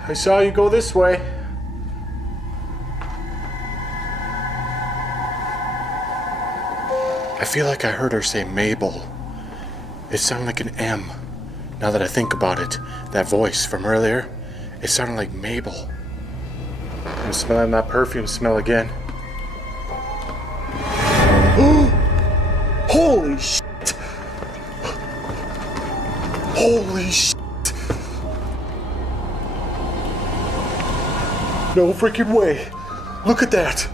I saw you go this way. I feel like I heard her say Mabel. It sounded like an M. Now that I think about it, that voice from earlier, it sounded like Mabel. I'm smelling that perfume smell again. Holy shit! Holy shit! No freaking way! Look at that!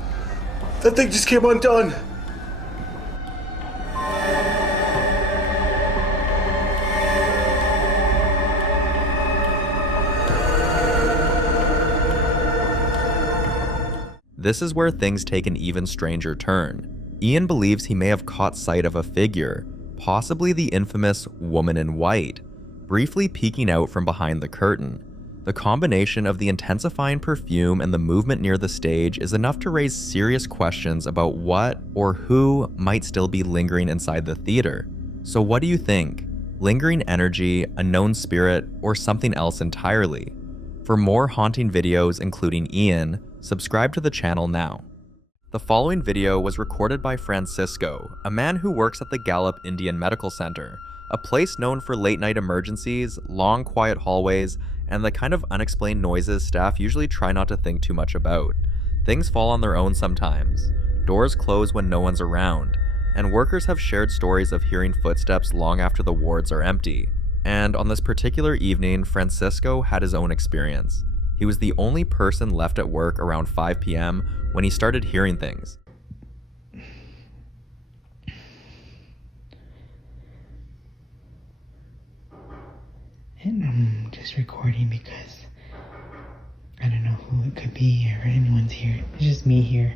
That thing just came undone! This is where things take an even stranger turn. Ian believes he may have caught sight of a figure, possibly the infamous woman in white, briefly peeking out from behind the curtain. The combination of the intensifying perfume and the movement near the stage is enough to raise serious questions about what or who might still be lingering inside the theater. So what do you think? Lingering energy, a known spirit, or something else entirely? For more haunting videos including Ian, subscribe to the channel now. The following video was recorded by Francisco, a man who works at the Gallup Indian Medical Center, a place known for late-night emergencies, long quiet hallways, and the kind of unexplained noises staff usually try not to think too much about. Things fall on their own sometimes. Doors close when no one's around, and workers have shared stories of hearing footsteps long after the wards are empty. And on this particular evening, Francisco had his own experience. He was the only person left at work around 5 p.m. when he started hearing things. And I'm just recording because I don't know who it could be or anyone's here. It's just me here.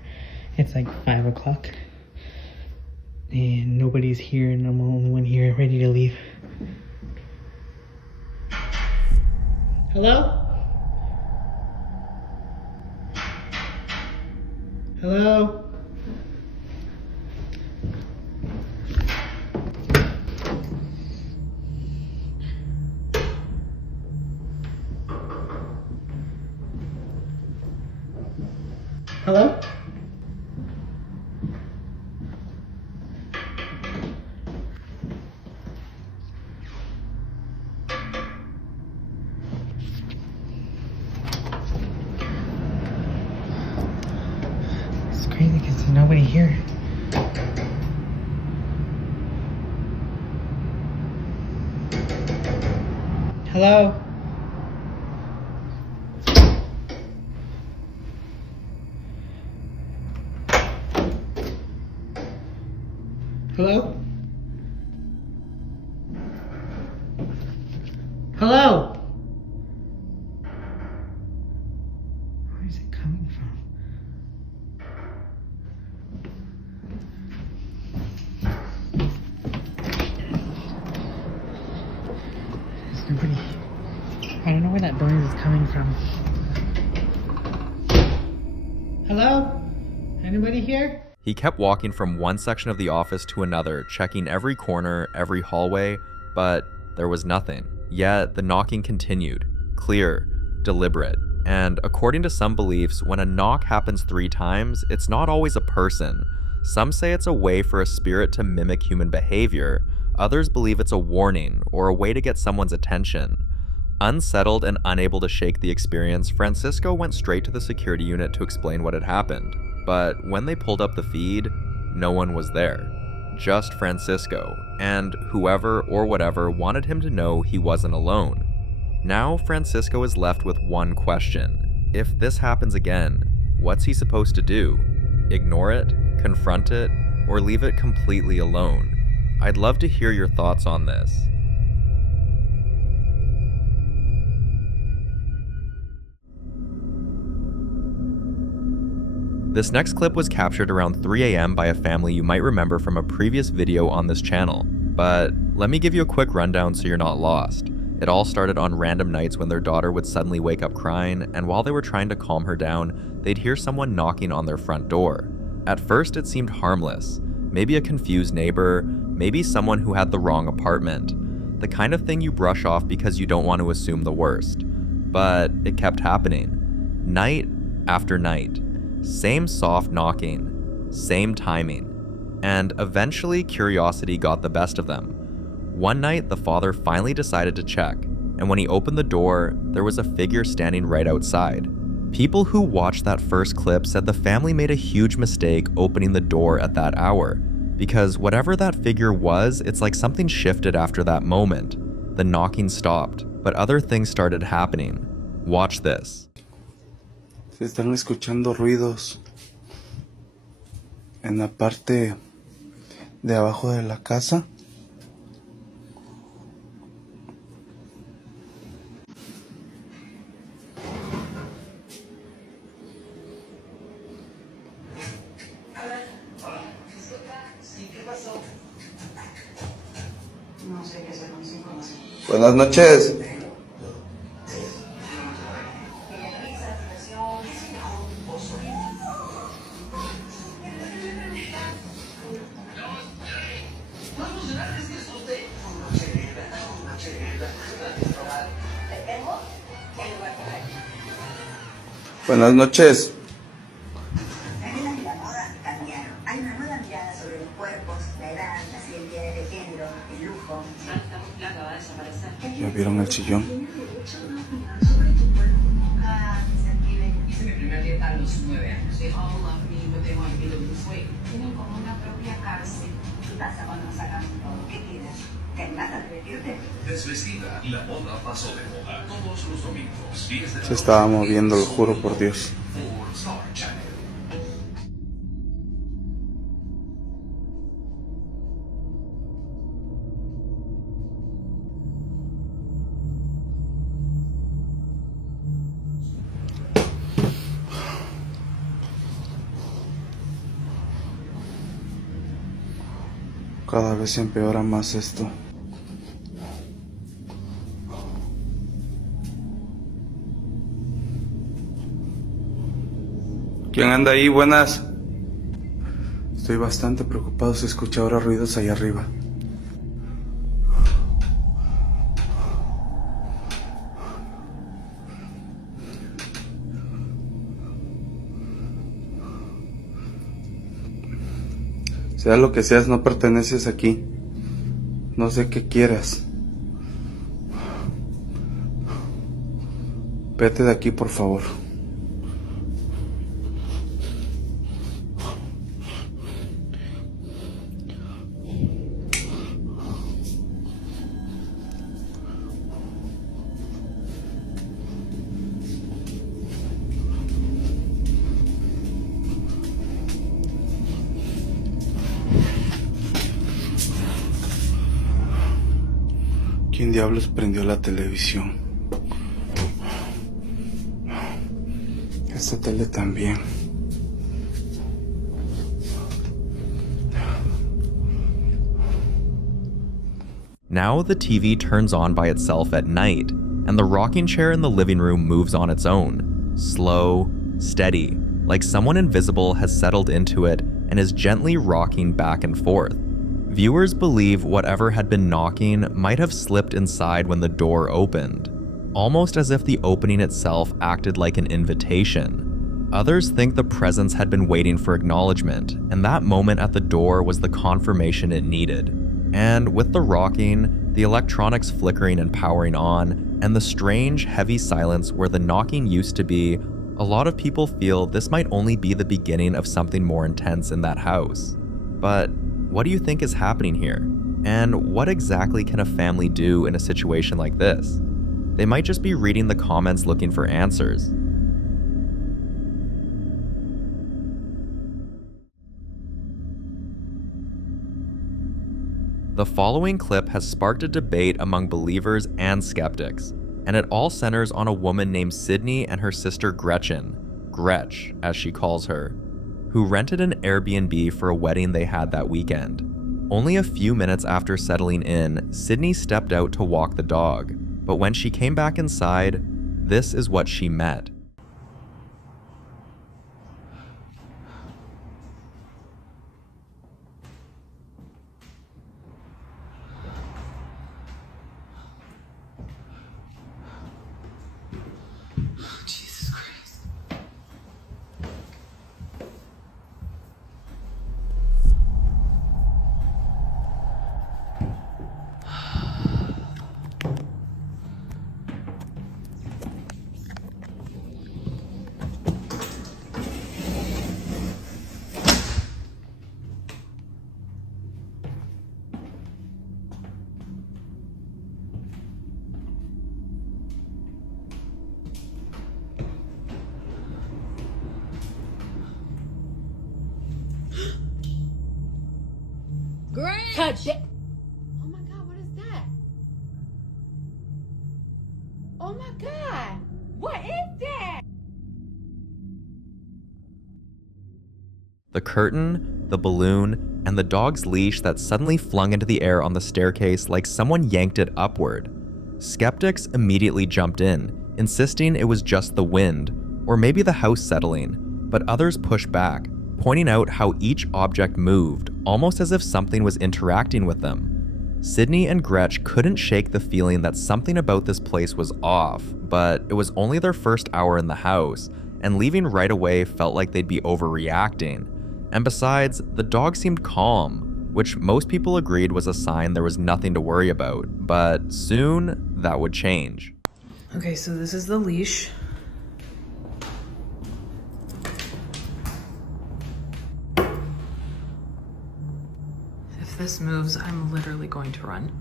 It's like 5 o'clock and nobody's here and I'm the only one here ready to leave. Hello? Hello? Hello? It's crazy because there's nobody here. Hello? Hello? Hello? Where is it coming from? There's nobody. I don't know where that noise is coming from. Hello? Anybody here? He kept walking from one section of the office to another, checking every corner, every hallway, but there was nothing. Yet the knocking continued, clear, deliberate, and according to some beliefs, when a knock happens 3 times, it's not always a person. Some say it's a way for a spirit to mimic human behavior. Others believe it's a warning or a way to get someone's attention. Unsettled and unable to shake the experience, Francisco went straight to the security unit to explain what had happened. But when they pulled up the feed, no one was there. Just Francisco, and whoever or whatever wanted him to know he wasn't alone. Now Francisco is left with one question. If this happens again, what's he supposed to do? Ignore it, confront it, or leave it completely alone? I'd love to hear your thoughts on this. This next clip was captured around 3 AM by a family you might remember from a previous video on this channel, but let me give you a quick rundown so you're not lost. It all started on random nights when their daughter would suddenly wake up crying, and while they were trying to calm her down, they'd hear someone knocking on their front door. At first it seemed harmless, maybe a confused neighbor, maybe someone who had the wrong apartment, the kind of thing you brush off because you don't want to assume the worst. But it kept happening, night after night. Same soft knocking, same timing, and eventually curiosity got the best of them. One night, the father finally decided to check, and when he opened the door, there was a figure standing right outside. People who watched that first clip said the family made a huge mistake opening the door at that hour, because whatever that figure was, it's like something shifted after that moment. The knocking stopped, but other things started happening. Watch this. Se están escuchando ruidos en la parte de abajo de la casa. Buenas noches. Buenas noches. Hay una nueva mirada sobre los cuerpos, la edad, las identidades de género, el lujo. ¿Ya vieron el sillón? Hice mi primer dieta a los 9 años. They all love me, but they want me to lose weight. Tienen como una propia cárcel. Tu taza cuando sacan todo lo que quieras. ¿Te animas a divertirte? Desvestida, la moda pasó de moda. Todos los domingos, 10 de la Se estaba moviendo, lo juro por Dios. por Star Channel. Cada vez se empeora más esto. ¿Quién anda ahí? Buenas. Estoy bastante preocupado, se escucha ahora ruidos allá arriba. Sea lo que seas, no perteneces aquí. No sé qué quieras. Vete de aquí, por favor. ¿Quién diablos prendió la televisión? Esta tele también. Now the TV turns on by itself at night, and the rocking chair in the living room moves on its own. Slow, steady, like someone invisible has settled into it and is gently rocking back and forth. Viewers believe whatever had been knocking might have slipped inside when the door opened, almost as if the opening itself acted like an invitation. Others think the presence had been waiting for acknowledgement, and that moment at the door was the confirmation it needed. And with the rocking, the electronics flickering and powering on, and the strange, heavy silence where the knocking used to be, a lot of people feel this might only be the beginning of something more intense in that house. But what do you think is happening here? And what exactly can a family do in a situation like this? They might just be reading the comments looking for answers. The following clip has sparked a debate among believers and skeptics, and it all centers on a woman named Sydney and her sister Gretchen, Gretch as she calls her, who rented an Airbnb for a wedding they had that weekend. Only a few minutes after settling in, Sydney stepped out to walk the dog, but when she came back inside, this is what she met. Jesus Christ. Great. Touch it. Oh my God, what is that? Oh my God, what is that? The curtain, the balloon, and the dog's leash that suddenly flung into the air on the staircase like someone yanked it upward. Skeptics immediately jumped in, insisting it was just the wind, or maybe the house settling, but others pushed back, pointing out how each object moved, almost as if something was interacting with them. Sydney and Gretch couldn't shake the feeling that something about this place was off, but it was only their first hour in the house, and leaving right away felt like they'd be overreacting. And besides, the dog seemed calm, which most people agreed was a sign there was nothing to worry about, but soon that would change. Okay, so this is the leash. If this moves, I'm literally going to run.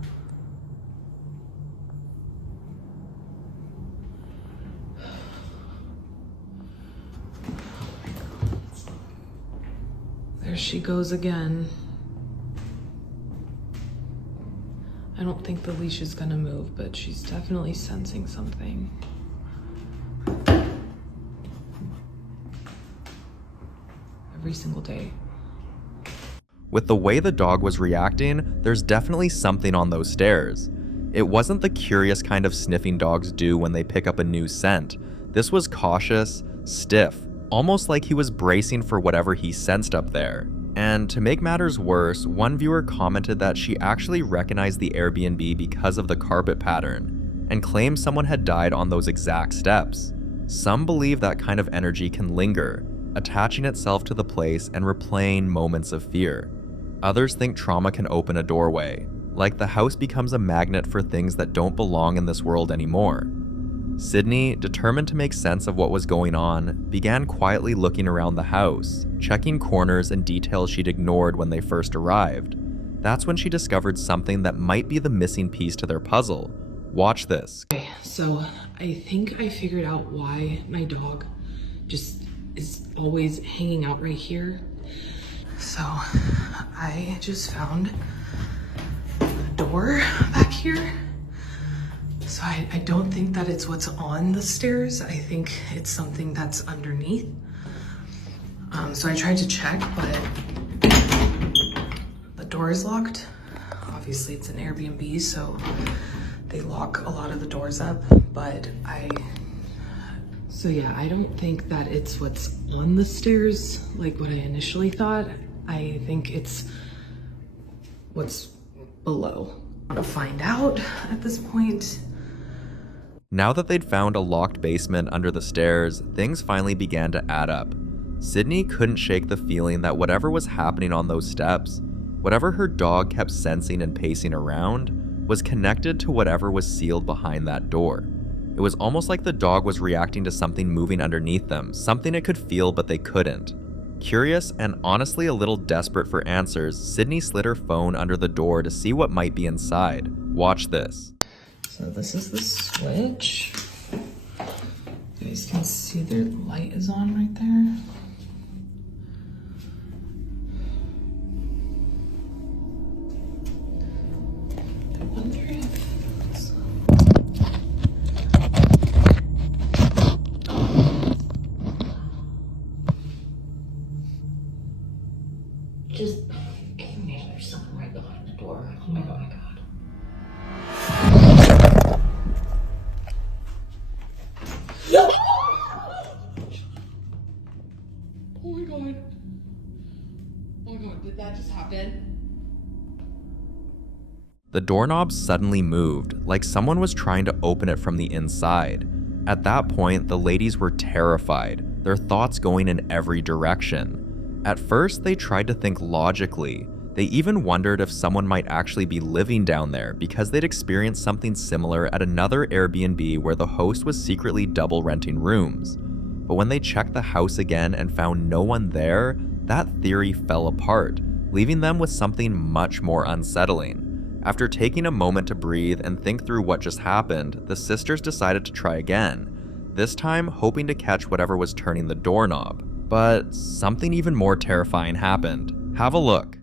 There she goes again. I don't think the leash is gonna move, but she's definitely sensing something. Every single day. With the way the dog was reacting, there's definitely something on those stairs. It wasn't the curious kind of sniffing dogs do when they pick up a new scent. This was cautious, stiff, almost like he was bracing for whatever he sensed up there. And to make matters worse, one viewer commented that she actually recognized the Airbnb because of the carpet pattern, and claimed someone had died on those exact steps. Some believe that kind of energy can linger, attaching itself to the place and replaying moments of fear. Others think trauma can open a doorway, like the house becomes a magnet for things that don't belong in this world anymore. Sydney, determined to make sense of what was going on, began quietly looking around the house, checking corners and details she'd ignored when they first arrived. That's when she discovered something that might be the missing piece to their puzzle. Watch this. Okay, so I think I figured out why my dog just is always hanging out right here. So I just found a door back here. So I don't think that it's what's on the stairs. I think it's something that's underneath. So I tried to check, but the door is locked. Obviously it's an Airbnb, so they lock a lot of the doors up, but so yeah, I don't think that it's what's on the stairs, like what I initially thought. I think it's what's below. I want to find out at this point. Now that they'd found a locked basement under the stairs, things finally began to add up. Sydney couldn't shake the feeling that whatever was happening on those steps, whatever her dog kept sensing and pacing around, was connected to whatever was sealed behind that door. It was almost like the dog was reacting to something moving underneath them, something it could feel but they couldn't. Curious and honestly a little desperate for answers, Sydney slid her phone under the door to see what might be inside. Watch this. So this is the switch. You guys can see their light is on right there. I wonder if... Just, maybe there's someone right behind the door. Oh my god. Oh my god. Oh my god, did that just happen? The doorknob suddenly moved, like someone was trying to open it from the inside. At that point, the ladies were terrified, their thoughts going in every direction. At first, they tried to think logically. They even wondered if someone might actually be living down there because they'd experienced something similar at another Airbnb where the host was secretly double renting rooms. But when they checked the house again and found no one there, that theory fell apart, leaving them with something much more unsettling. After taking a moment to breathe and think through what just happened, the sisters decided to try again, this time hoping to catch whatever was turning the doorknob. But something even more terrifying happened. Have a look.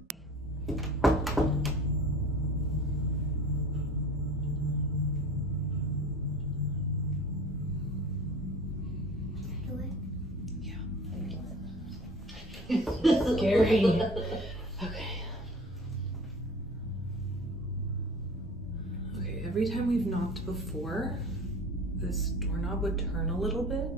Scary. Okay, every time we've knocked before, this doorknob would turn a little bit.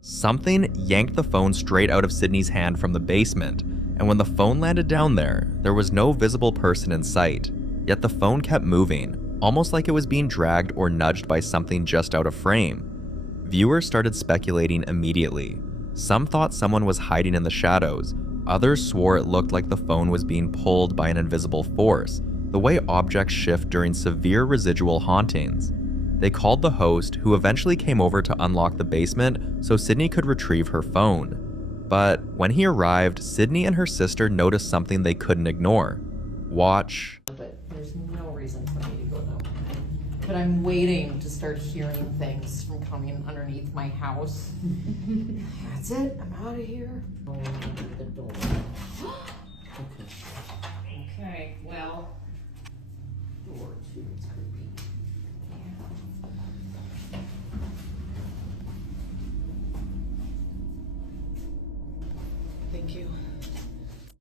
Something yanked the phone straight out of Sydney's hand from the basement, and when the phone landed down there was no visible person in sight. Yet the phone kept moving, almost like it was being dragged or nudged by something just out of frame. Viewers started speculating immediately. Some thought someone was hiding in the shadows, others swore it looked like the phone was being pulled by an invisible force, the way objects shift during severe residual hauntings. They called the host, who eventually came over to unlock the basement so Sydney could retrieve her phone. But when he arrived, Sydney and her sister noticed something they couldn't ignore. Watch. But there's no reason for me to go that way. But I'm waiting to start hearing things from coming underneath my house. That's it. I'm out of here. The door. Okay, well. Door too. It's creepy. Thank you.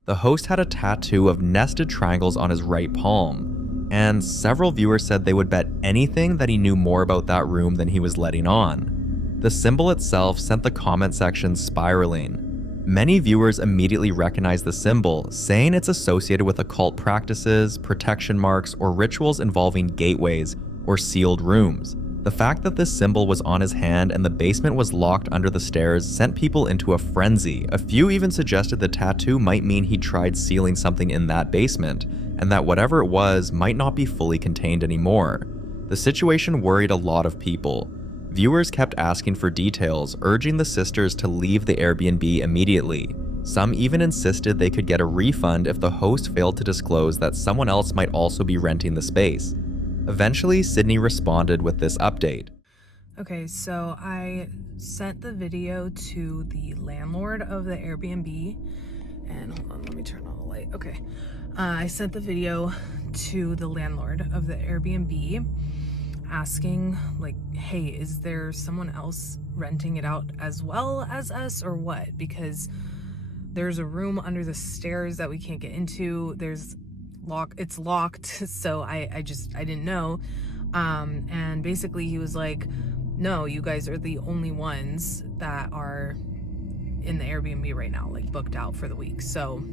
The host had a tattoo of nested triangles on his right palm, and several viewers said they would bet anything that he knew more about that room than he was letting on. The symbol itself sent the comment section spiraling. Many viewers immediately recognized the symbol, saying it's associated with occult practices, protection marks, or rituals involving gateways or sealed rooms. The fact that this symbol was on his hand and the basement was locked under the stairs sent people into a frenzy. A few even suggested the tattoo might mean he tried sealing something in that basement, and that whatever it was might not be fully contained anymore. The situation worried a lot of people. Viewers kept asking for details, urging the sisters to leave the Airbnb immediately. Some even insisted they could get a refund if the host failed to disclose that someone else might also be renting the space. Eventually, Sydney responded with this update. Okay, so I sent the video to the landlord of the Airbnb, and hold on, let me turn on the light. Okay, I sent the video to the landlord of the Airbnb asking, like, hey, is there someone else renting it out as well as us or what? Because there's a room under the stairs that we can't get into. It's locked, so I didn't know. And basically he was like, no, you guys are the only ones that are in the Airbnb right now, like booked out for the week. So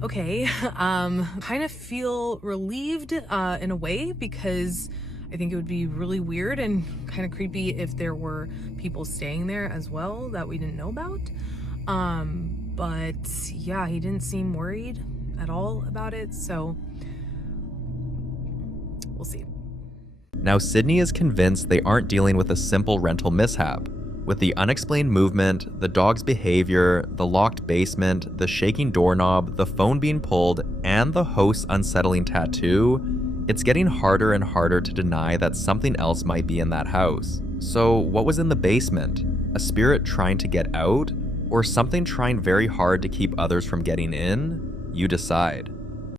okay, kind of feel relieved in a way, because I think it would be really weird and kind of creepy if there were people staying there as well that we didn't know about. But yeah, he didn't seem worried at all about it, so we'll see. Now, Sydney is convinced they aren't dealing with a simple rental mishap. With the unexplained movement, the dog's behavior, the locked basement, the shaking doorknob, the phone being pulled, and the host's unsettling tattoo, it's getting harder and harder to deny that something else might be in that house. So what was in the basement? A spirit trying to get out? Or something trying very hard to keep others from getting in? You decide.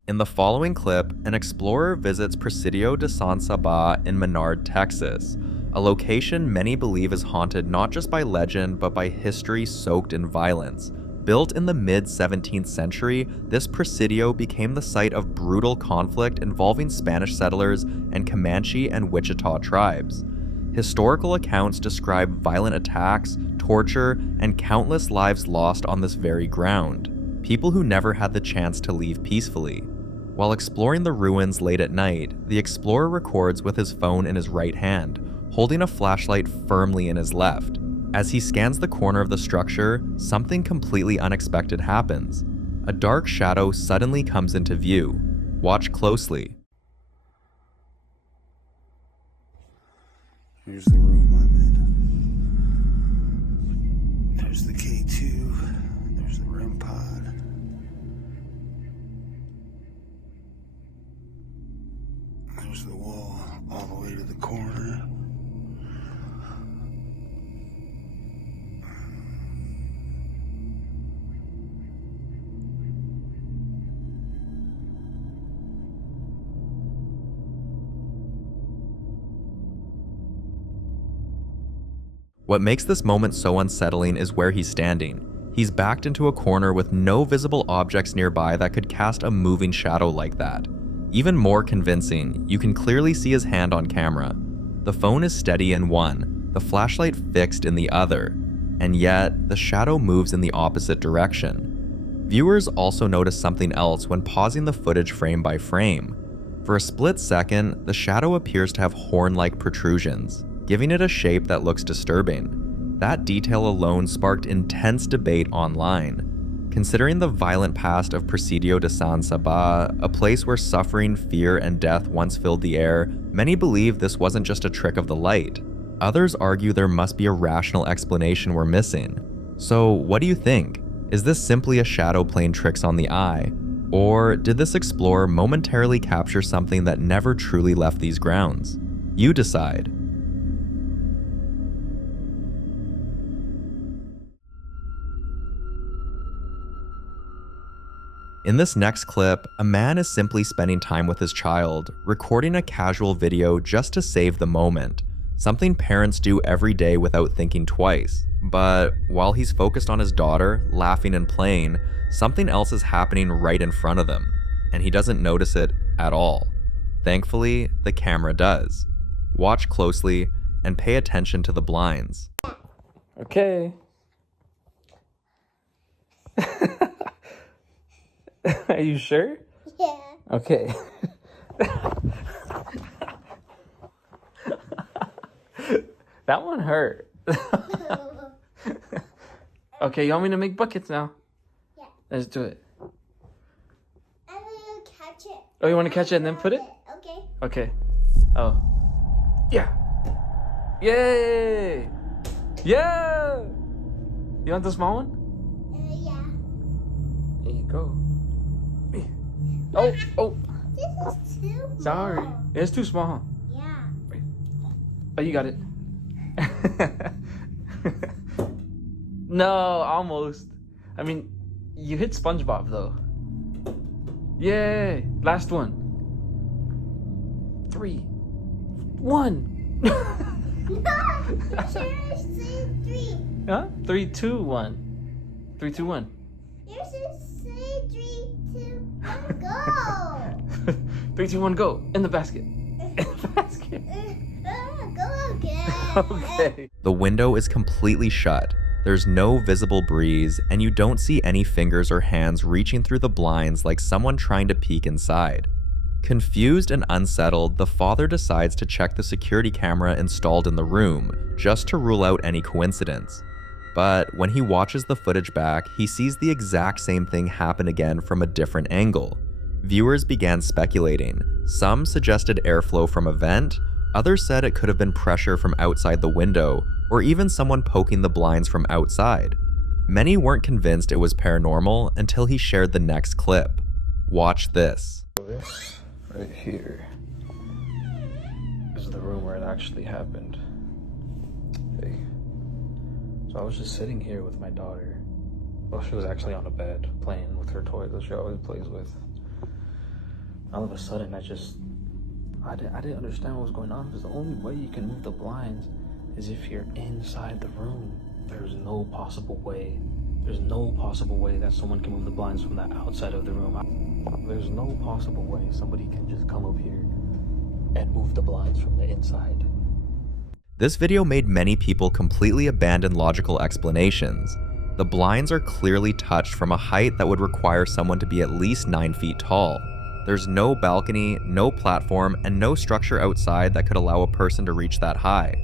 In the following clip, an explorer visits Presidio de San Saba in Menard, Texas, a location many believe is haunted not just by legend but by history soaked in violence. Built in the mid-17th century, this Presidio became the site of brutal conflict involving Spanish settlers and Comanche and Wichita tribes. Historical accounts describe violent attacks, torture, and countless lives lost on this very ground. People who never had the chance to leave peacefully. While exploring the ruins late at night, the explorer records with his phone in his right hand, holding a flashlight firmly in his left. As he scans the corner of the structure, something completely unexpected happens. A dark shadow suddenly comes into view. Watch closely. Here's the room I'm in. There's the K2. There's the REM pod. There's the wall all the way to the corner. What makes this moment so unsettling is where he's standing. He's backed into a corner with no visible objects nearby that could cast a moving shadow like that. Even more convincing, you can clearly see his hand on camera. The phone is steady in one, the flashlight fixed in the other, and yet the shadow moves in the opposite direction. Viewers also notice something else when pausing the footage frame by frame. For a split second, the shadow appears to have horn-like protrusions, giving it a shape that looks disturbing. That detail alone sparked intense debate online. Considering the violent past of Presidio de San Saba, a place where suffering, fear, and death once filled the air, many believe this wasn't just a trick of the light. Others argue there must be a rational explanation we're missing. So what do you think? Is this simply a shadow playing tricks on the eye? Or did this explorer momentarily capture something that never truly left these grounds? You decide. In this next clip, a man is simply spending time with his child, recording a casual video just to save the moment, something parents do every day without thinking twice. But while he's focused on his daughter, laughing and playing, something else is happening right in front of them, and he doesn't notice it at all. Thankfully, the camera does. Watch closely and pay attention to the blinds. Okay. Are you sure? Yeah. Okay. That one hurt. Okay, you want me to make buckets now? Yeah. Let's do it. I'm gonna catch it. Oh, you want to catch it and then put it? Okay. Okay. Oh. Yeah. Yay! Yeah! You want the small one? Yeah. There you go. Oh, oh. This is too Sorry. small. It's too small. Yeah. Oh, you got it. No, almost. I mean, you hit SpongeBob though. Yay! Last one. 3, 1. No! Seriously, 3. Huh? 3, 2, 1. 3, 2, 1. Yours is say 3, 2, 1, go! 3, 2, 1, go! In the basket. In the basket. Go again. Okay. The window is completely shut. There's no visible breeze, and you don't see any fingers or hands reaching through the blinds like someone trying to peek inside. Confused and unsettled, the father decides to check the security camera installed in the room, just to rule out any coincidence. But when he watches the footage back, he sees the exact same thing happen again from a different angle. Viewers began speculating. Some suggested airflow from a vent, others said it could have been pressure from outside the window, or even someone poking the blinds from outside. Many weren't convinced it was paranormal until he shared the next clip. Watch this. This right here is the room where it actually happened. Okay. So I was just sitting here with my daughter. Well, she was actually on a bed playing with her toy that she always plays with. All of a sudden, I didn't understand what was going on, because the only way you can move the blinds is if you're inside the room. There's no possible way that someone can move the blinds from the outside of the room. There's no possible way somebody can just come up here and move the blinds from the inside. This video made many people completely abandon logical explanations. The blinds are clearly touched from a height that would require someone to be at least 9 feet tall. There's no balcony, no platform, and no structure outside that could allow a person to reach that high.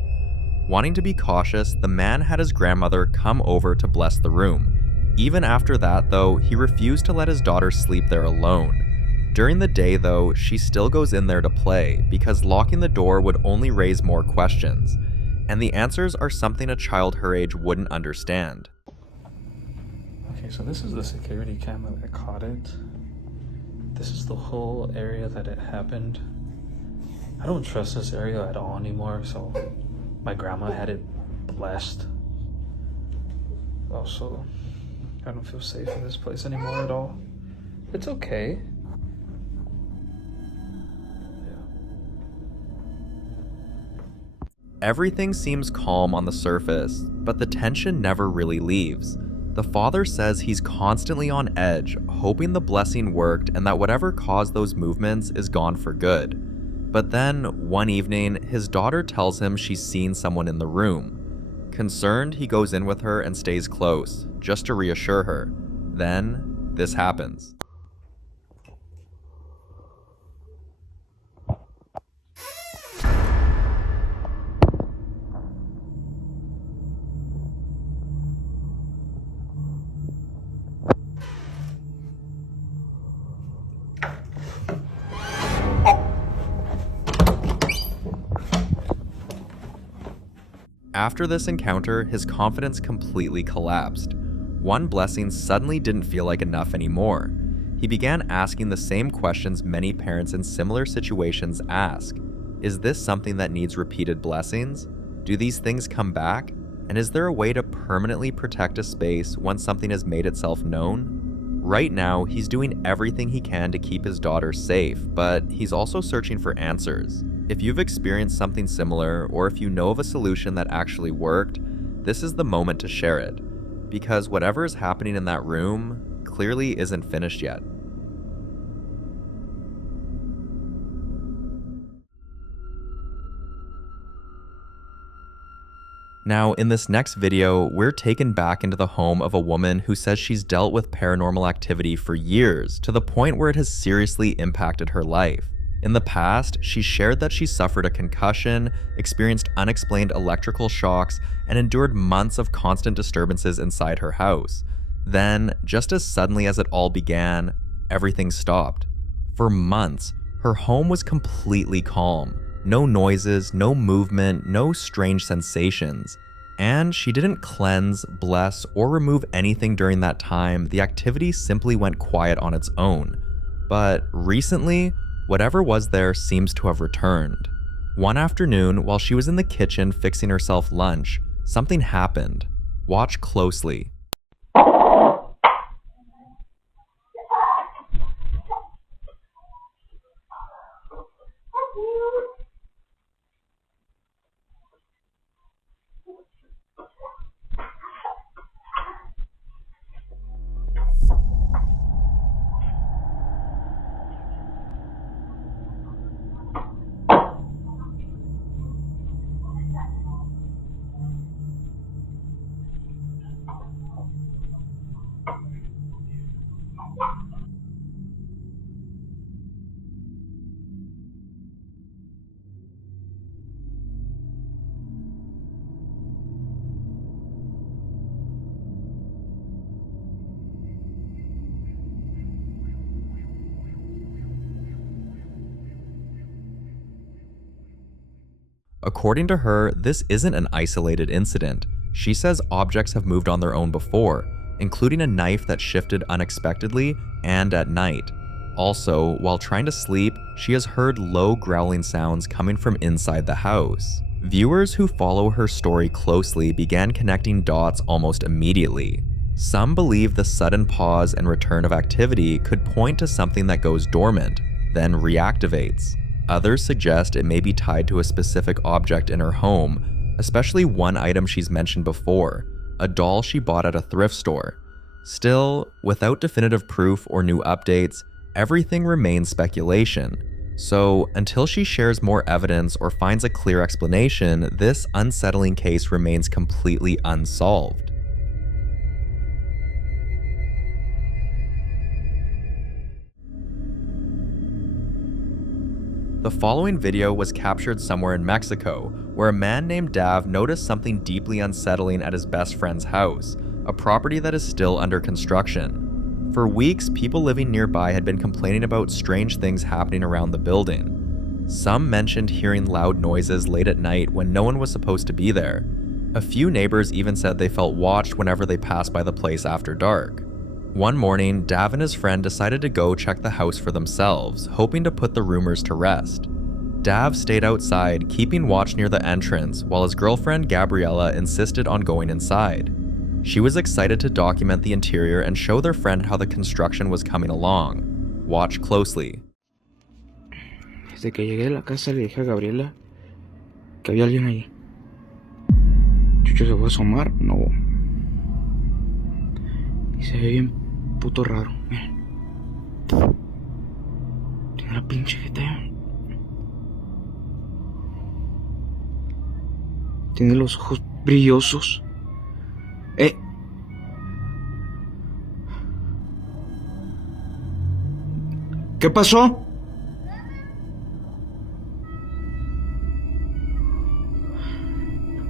Wanting to be cautious, the man had his grandmother come over to bless the room. Even after that, though, he refused to let his daughter sleep there alone. During the day, though, she still goes in there to play, because locking the door would only raise more questions. And the answers are something a child her age wouldn't understand. Okay, so this is the security camera that caught it. This is the whole area that it happened. I don't trust this area at all anymore, so my grandma had it blessed. Also, I don't feel safe in this place anymore at all. It's okay. Everything seems calm on the surface, but the tension never really leaves. The father says he's constantly on edge, hoping the blessing worked and that whatever caused those movements is gone for good. But then, one evening, his daughter tells him she's seen someone in the room. Concerned, he goes in with her and stays close, just to reassure her. Then, this happens. After this encounter, his confidence completely collapsed. One blessing suddenly didn't feel like enough anymore. He began asking the same questions many parents in similar situations ask. Is this something that needs repeated blessings? Do these things come back? And is there a way to permanently protect a space once something has made itself known? Right now, he's doing everything he can to keep his daughter safe, but he's also searching for answers. If you've experienced something similar, or if you know of a solution that actually worked, this is the moment to share it. Because whatever is happening in that room clearly isn't finished yet. Now, in this next video, we're taken back into the home of a woman who says she's dealt with paranormal activity for years, to the point where it has seriously impacted her life. In the past, she shared that she suffered a concussion, experienced unexplained electrical shocks, and endured months of constant disturbances inside her house. Then, just as suddenly as it all began, everything stopped. For months, her home was completely calm. No noises, no movement, no strange sensations. And she didn't cleanse, bless, or remove anything during that time. The activity simply went quiet on its own. But recently, whatever was there seems to have returned. One afternoon, while she was in the kitchen fixing herself lunch, something happened. Watch closely. According to her, this isn't an isolated incident. She says objects have moved on their own before, including a knife that shifted unexpectedly and at night. Also, while trying to sleep, she has heard low growling sounds coming from inside the house. Viewers who follow her story closely began connecting dots almost immediately. Some believe the sudden pause and return of activity could point to something that goes dormant, then reactivates. Others suggest it may be tied to a specific object in her home, especially one item she's mentioned before, a doll she bought at a thrift store. Still, without definitive proof or new updates, everything remains speculation. So, until she shares more evidence or finds a clear explanation, this unsettling case remains completely unsolved. The following video was captured somewhere in Mexico, where a man named Dav noticed something deeply unsettling at his best friend's house, a property that is still under construction. For weeks, people living nearby had been complaining about strange things happening around the building. Some mentioned hearing loud noises late at night when no one was supposed to be there. A few neighbors even said they felt watched whenever they passed by the place after dark. One morning, Dav and his friend decided to go check the house for themselves, hoping to put the rumors to rest. Dav stayed outside, keeping watch near the entrance, while his girlfriend Gabriella insisted on going inside. She was excited to document the interior and show their friend how the construction was coming along. Watch closely. Desde que llegué a la casa le dije a Gabriela que había alguien ahí. Chucho se fue a asomar, no. Y se ve bien puto raro, miren. Tiene la pinche jeta. Tiene los ojos brillosos. ¿Qué pasó?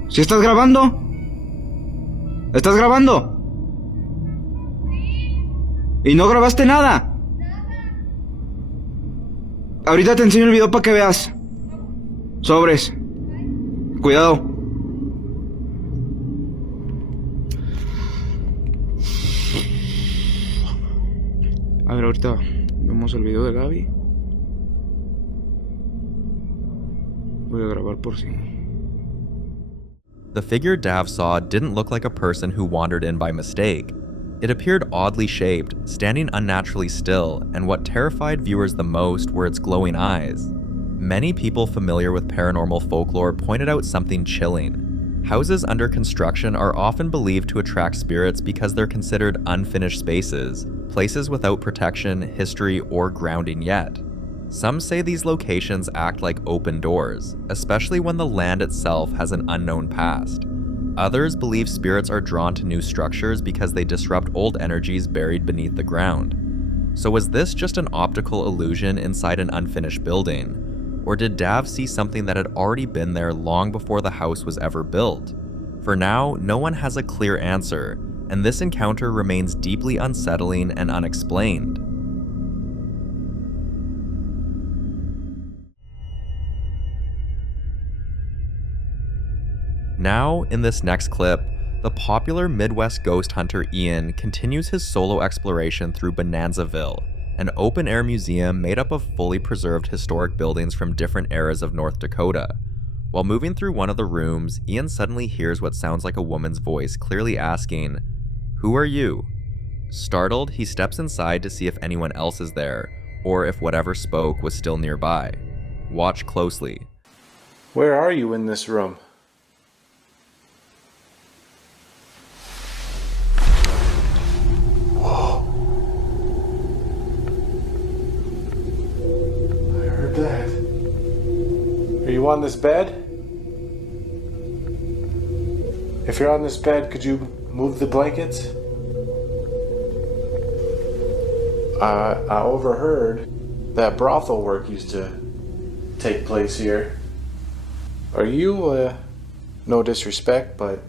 ¿Sí estás grabando? ¿Estás grabando? ¿Y no grabaste nada? Ahorita te enseño el video para que veas. Sobres. Cuidado. A ver, ahorita vemos el video de Gaby. Voy a grabar por si. The figure Dav saw didn't look like a person who wandered in by mistake. It appeared oddly shaped, standing unnaturally still, and what terrified viewers the most were its glowing eyes. Many people familiar with paranormal folklore pointed out something chilling. Houses under construction are often believed to attract spirits because they're considered unfinished spaces, places without protection, history, or grounding yet. Some say these locations act like open doors, especially when the land itself has an unknown past. Others believe spirits are drawn to new structures because they disrupt old energies buried beneath the ground. So was this just an optical illusion inside an unfinished building? Or did Dav see something that had already been there long before the house was ever built? For now, no one has a clear answer, and this encounter remains deeply unsettling and unexplained. Now, in this next clip, the popular Midwest ghost hunter Ian continues his solo exploration through Bonanzaville, an open-air museum made up of fully preserved historic buildings from different eras of North Dakota. While moving through one of the rooms, Ian suddenly hears what sounds like a woman's voice clearly asking, "Who are you?" Startled, he steps inside to see if anyone else is there, or if whatever spoke was still nearby. Watch closely. Where are you in this room? Whoa. I heard that. Are you on this bed? If you're on this bed, could you move the blankets? I overheard that brothel work used to take place here. Are you, no disrespect, but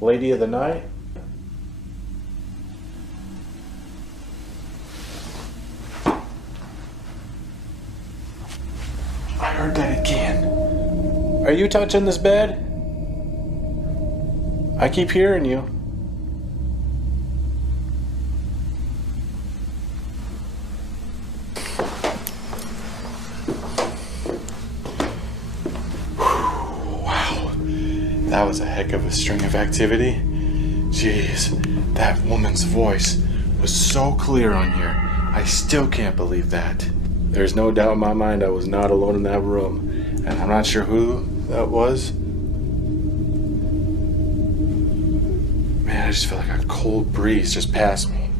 lady of the night? I heard that again. Are you touching this bed? I keep hearing you. Wow, that was a heck of a string of activity. Jeez, that woman's voice was so clear on here. I still can't believe that. There's no doubt in my mind I was not alone in that room, and I'm not sure who that was. Man, I just feel like a cold breeze just passed me.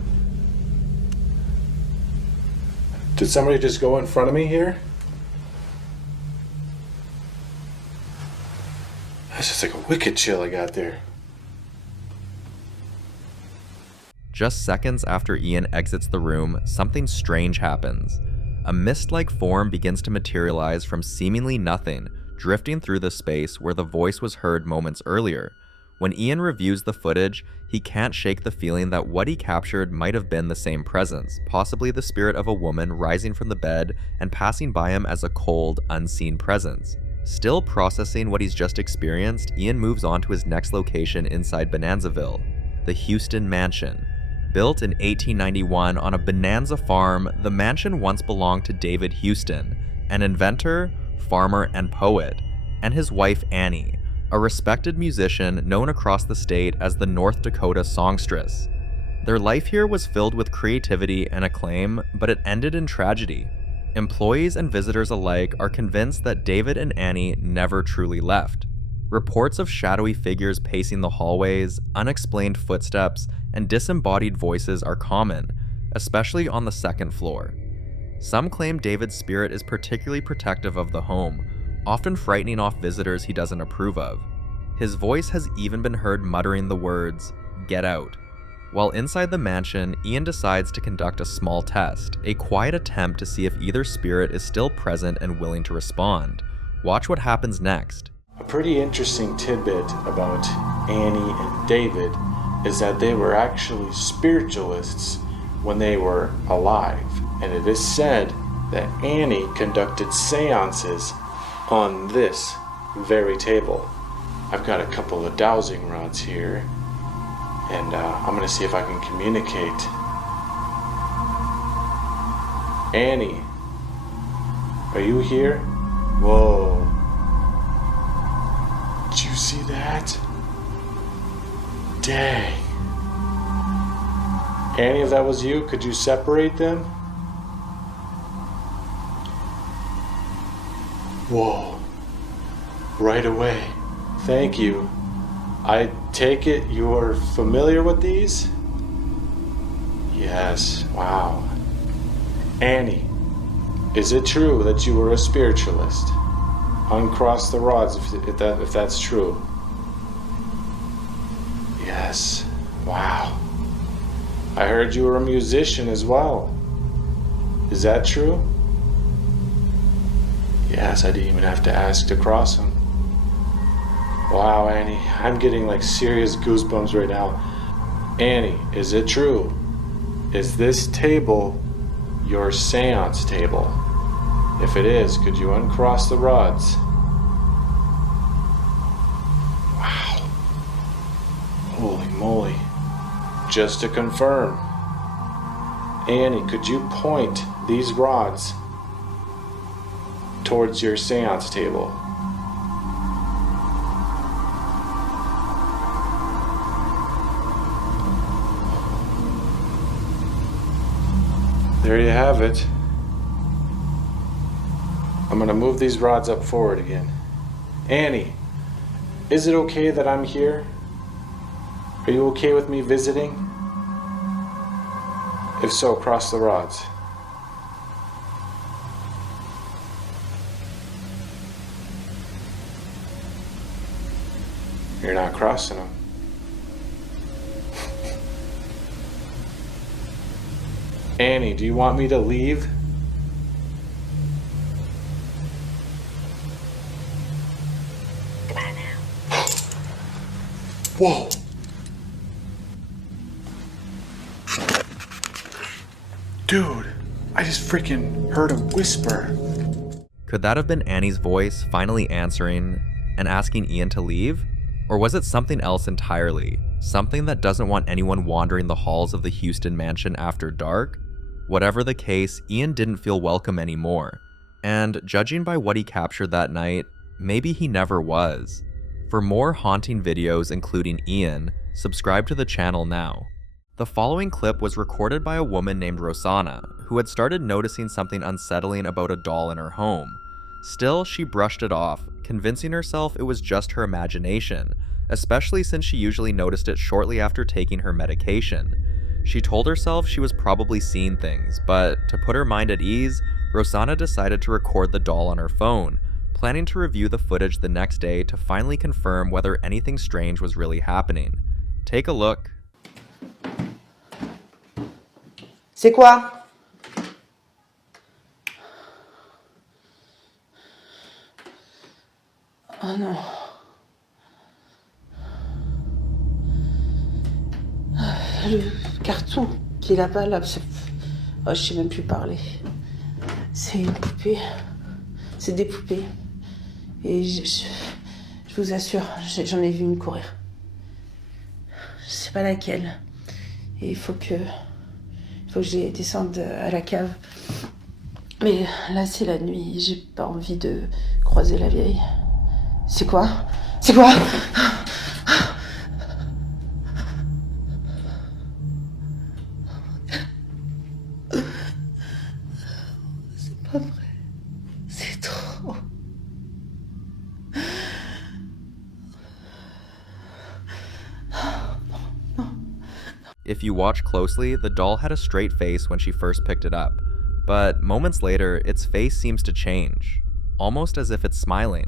Did somebody just go in front of me here? That's just like a wicked chill I got there. Just seconds after Ian exits the room, something strange happens. A mist-like form begins to materialize from seemingly nothing, drifting through the space where the voice was heard moments earlier. When Ian reviews the footage, he can't shake the feeling that what he captured might have been the same presence, possibly the spirit of a woman rising from the bed and passing by him as a cold, unseen presence. Still processing what he's just experienced, Ian moves on to his next location inside Bonanzaville, the Houston Mansion. Built in 1891 on a bonanza farm, the mansion once belonged to David Houston, an inventor, farmer, and poet, and his wife Annie, a respected musician known across the state as the North Dakota songstress. Their life here was filled with creativity and acclaim, but it ended in tragedy. Employees and visitors alike are convinced that David and Annie never truly left. Reports of shadowy figures pacing the hallways, unexplained footsteps, and disembodied voices are common, especially on the second floor. Some claim David's spirit is particularly protective of the home, often frightening off visitors he doesn't approve of. His voice has even been heard muttering the words, "Get out." While inside the mansion, Ian decides to conduct a small test, a quiet attempt to see if either spirit is still present and willing to respond. Watch what happens next. A pretty interesting tidbit about Annie and David is that they were actually spiritualists when they were alive. And it is said that Annie conducted seances on this very table. I've got a couple of dowsing rods here, and I'm going to see if I can communicate. Annie, are you here? Whoa. Did you see that? Dang. Annie, if that was you, could you separate them? Whoa. Right away. Thank you. I take it you are familiar with these? Yes. Wow. Annie, is it true that you were a spiritualist? Uncross the rods if that's true. Yes. Wow. I heard you were a musician as well. Is that true? Yes, I didn't even have to ask to cross them. Wow, Annie, I'm getting like serious goosebumps right now. Annie, is it true? Is this table your seance table? If it is, could you uncross the rods? Wow. Holy moly. Just to confirm, Annie, could you point these rods towards your seance table? There you have it. I'm gonna move these rods up forward again. Annie, is it okay that I'm here? Are you okay with me visiting? If so, cross the rods. You're not crossing them. Annie, do you want me to leave? Whoa! Dude, I just freaking heard a whisper. Could that have been Annie's voice finally answering and asking Ian to leave? Or was it something else entirely? Something that doesn't want anyone wandering the halls of the Houston mansion after dark? Whatever the case, Ian didn't feel welcome anymore. And judging by what he captured that night, maybe he never was. For more haunting videos including Ian, subscribe to the channel now. The following clip was recorded by a woman named Rosanna, who had started noticing something unsettling about a doll in her home. Still, she brushed it off, convincing herself it was just her imagination, especially since she usually noticed it shortly after taking her medication. She told herself she was probably seeing things, but to put her mind at ease, Rosanna decided to record the doll on her phone, planning to review the footage the next day to finally confirm whether anything strange was really happening. Take a look. C'est quoi? Oh non. Le carton qui est là-bas, là, oh, je sais même plus parler. C'est une poupée. C'est des poupées. Et je vous assure, j'en ai vu une courir. Je sais pas laquelle. Et il faut que je descende à la cave. Mais là, c'est la nuit. J'ai pas envie de croiser la vieille. C'est quoi? C'est quoi? C'est pas vrai. C'est trop. If you watch closely, the doll had a straight face when she first picked it up, but moments later, its face seems to change, almost as if it's smiling.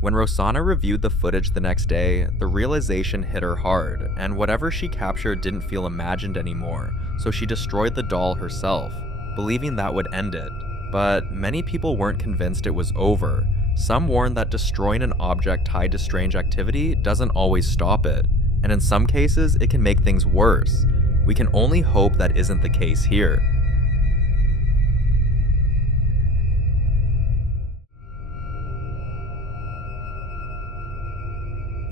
When Rosanna reviewed the footage the next day, the realization hit her hard, and whatever she captured didn't feel imagined anymore, so she destroyed the doll herself, believing that would end it. But many people weren't convinced it was over. Some warned that destroying an object tied to strange activity doesn't always stop it, and in some cases, it can make things worse. We can only hope that isn't the case here.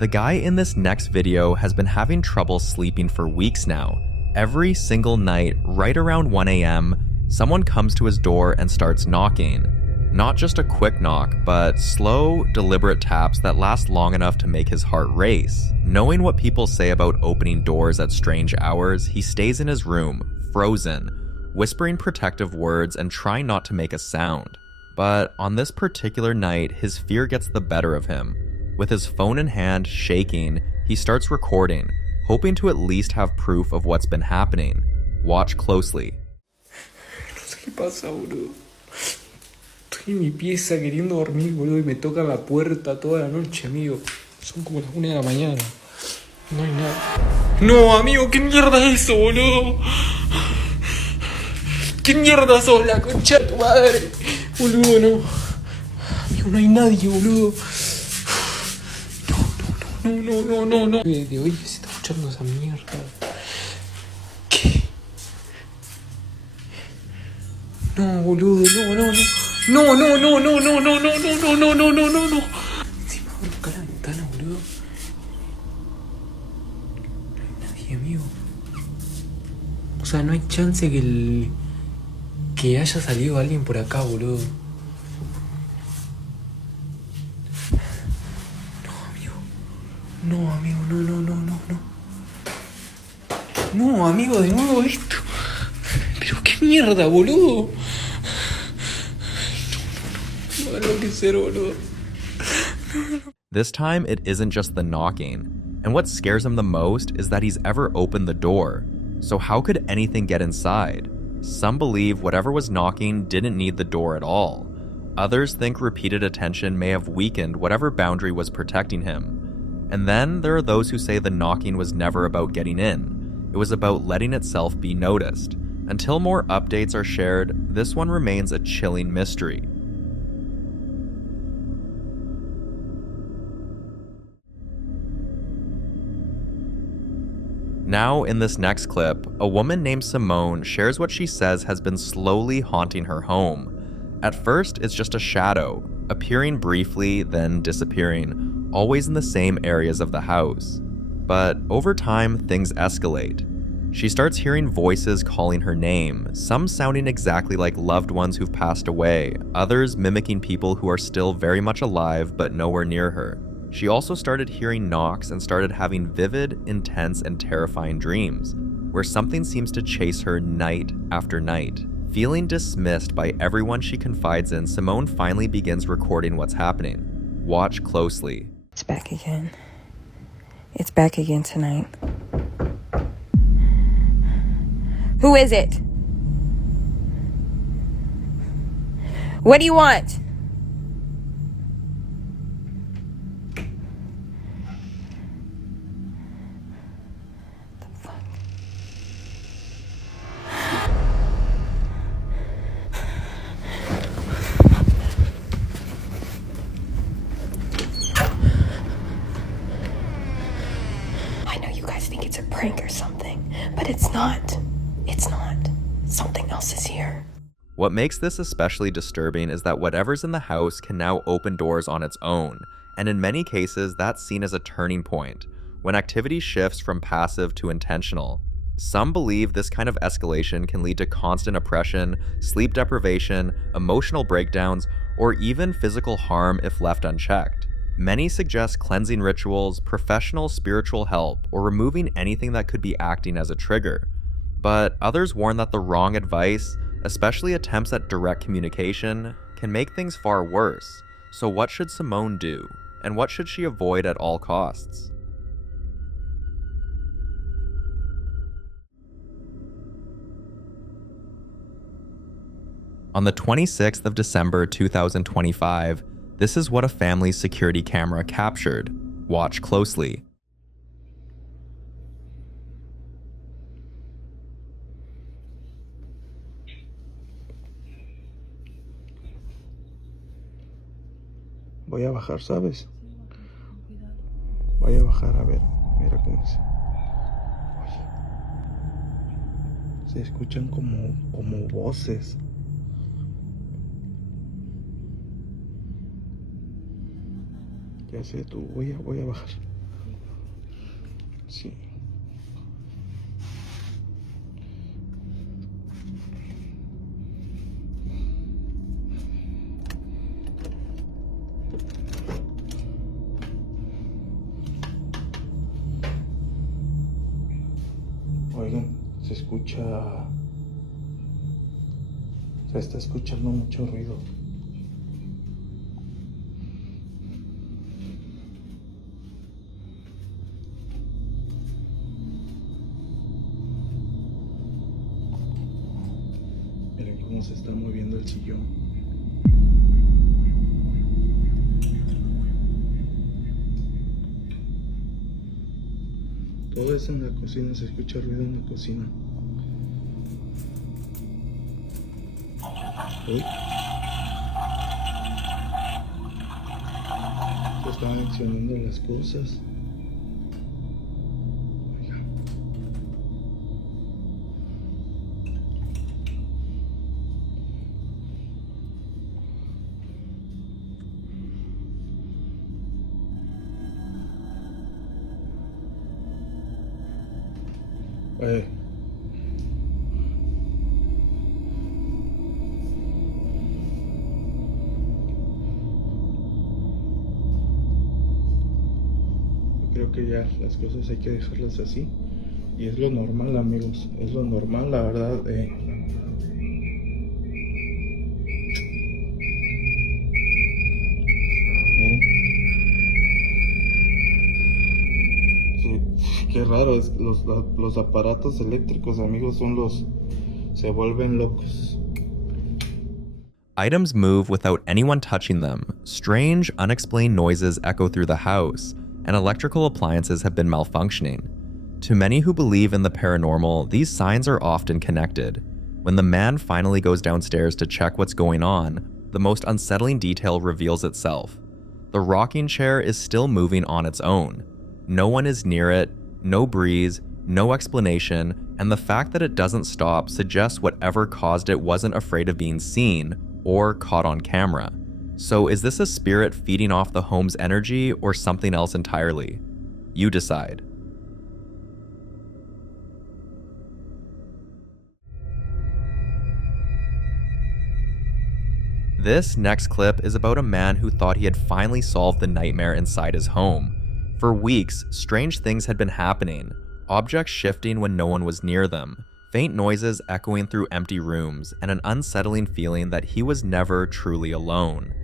The guy in this next video has been having trouble sleeping for weeks now. Every single night, right around 1 a.m., someone comes to his door and starts knocking. Not just a quick knock, but slow, deliberate taps that last long enough to make his heart race. Knowing what people say about opening doors at strange hours, he stays in his room, frozen, whispering protective words and trying not to make a sound. But on this particular night, his fear gets the better of him. With his phone in hand, shaking, he starts recording, hoping to at least have proof of what's been happening. Watch closely. No sé qué pasa, boludo. Estoy en mi pieza queriendo dormir, boludo, y me toca la puerta toda la noche, amigo. Son como las 1 de la mañana. No hay nada. No, amigo, ¿qué mierda es eso, boludo? ¿Qué mierda sos, la concha de tu madre? Boludo, no. Amigo, no hay nadie, boludo. No. De hoy se está escuchando esa mierda. ¿Qué? No, boludo, no. No. Encima abro acá la ventana, boludo. No hay nadie, amigo. O sea, no hay chance que haya salido alguien por acá, boludo. No, amigo, no. No, amigo, de nuevo esto. Pero qué mierda, boludo. No va a enloquecer, boludo. This time, it isn't just the knocking. And what scares him the most is that he's ever opened the door. So how could anything get inside? Some believe whatever was knocking didn't need the door at all. Others think repeated attention may have weakened whatever boundary was protecting him. And then there are those who say the knocking was never about getting in. It was about letting itself be noticed. Until more updates are shared, this one remains a chilling mystery. Now, in this next clip, a woman named Simone shares what she says has been slowly haunting her home. At first, it's just a shadow, appearing briefly, then disappearing, always in the same areas of the house. But over time, things escalate. She starts hearing voices calling her name, some sounding exactly like loved ones who've passed away, others mimicking people who are still very much alive but nowhere near her. She also started hearing knocks and started having vivid, intense, and terrifying dreams, where something seems to chase her night after night. Feeling dismissed by everyone she confides in, Simone finally begins recording what's happening. Watch closely. It's back again. It's back again tonight. Who is it? What do you want? I know you guys think it's a prank or something, but it's not. It's not. Something else is here. What makes this especially disturbing is that whatever's in the house can now open doors on its own, and in many cases that's seen as a turning point, when activity shifts from passive to intentional. Some believe this kind of escalation can lead to constant oppression, sleep deprivation, emotional breakdowns, or even physical harm if left unchecked. Many suggest cleansing rituals, professional spiritual help, or removing anything that could be acting as a trigger. But others warn that the wrong advice, especially attempts at direct communication, can make things far worse. So what should Simone do? And what should she avoid at all costs? On the 26th of December 2025, this is what a family's security camera captured. Watch closely. Voy a bajar, ¿sabes? Voy a bajar, a ver. Mira cómo se... Oye. Se escuchan como voces. Ya sé tú, voy a bajar. Sí. Oigan, se escucha... Se está escuchando mucho ruido. Miren cómo se está moviendo el sillón. Todo es en la cocina, se escucha ruido en la cocina. Uy. Se están accionando las cosas. Creo que ya las cosas hay que dejarlas así y es lo normal, amigos, es lo normal, la verdad. Miren, sí, qué raro, es los aparatos eléctricos, amigos, se vuelven locos. Items move without anyone touching them. Strange, unexplained noises echo through the house, and electrical appliances have been malfunctioning. To many who believe in the paranormal, these signs are often connected. When the man finally goes downstairs to check what's going on, the most unsettling detail reveals itself. The rocking chair is still moving on its own. No one is near it, no breeze, no explanation, and the fact that it doesn't stop suggests whatever caused it wasn't afraid of being seen or caught on camera. So is this a spirit feeding off the home's energy or something else entirely? You decide. This next clip is about a man who thought he had finally solved the nightmare inside his home. For weeks, strange things had been happening, objects shifting when no one was near them, faint noises echoing through empty rooms, and an unsettling feeling that he was never truly alone.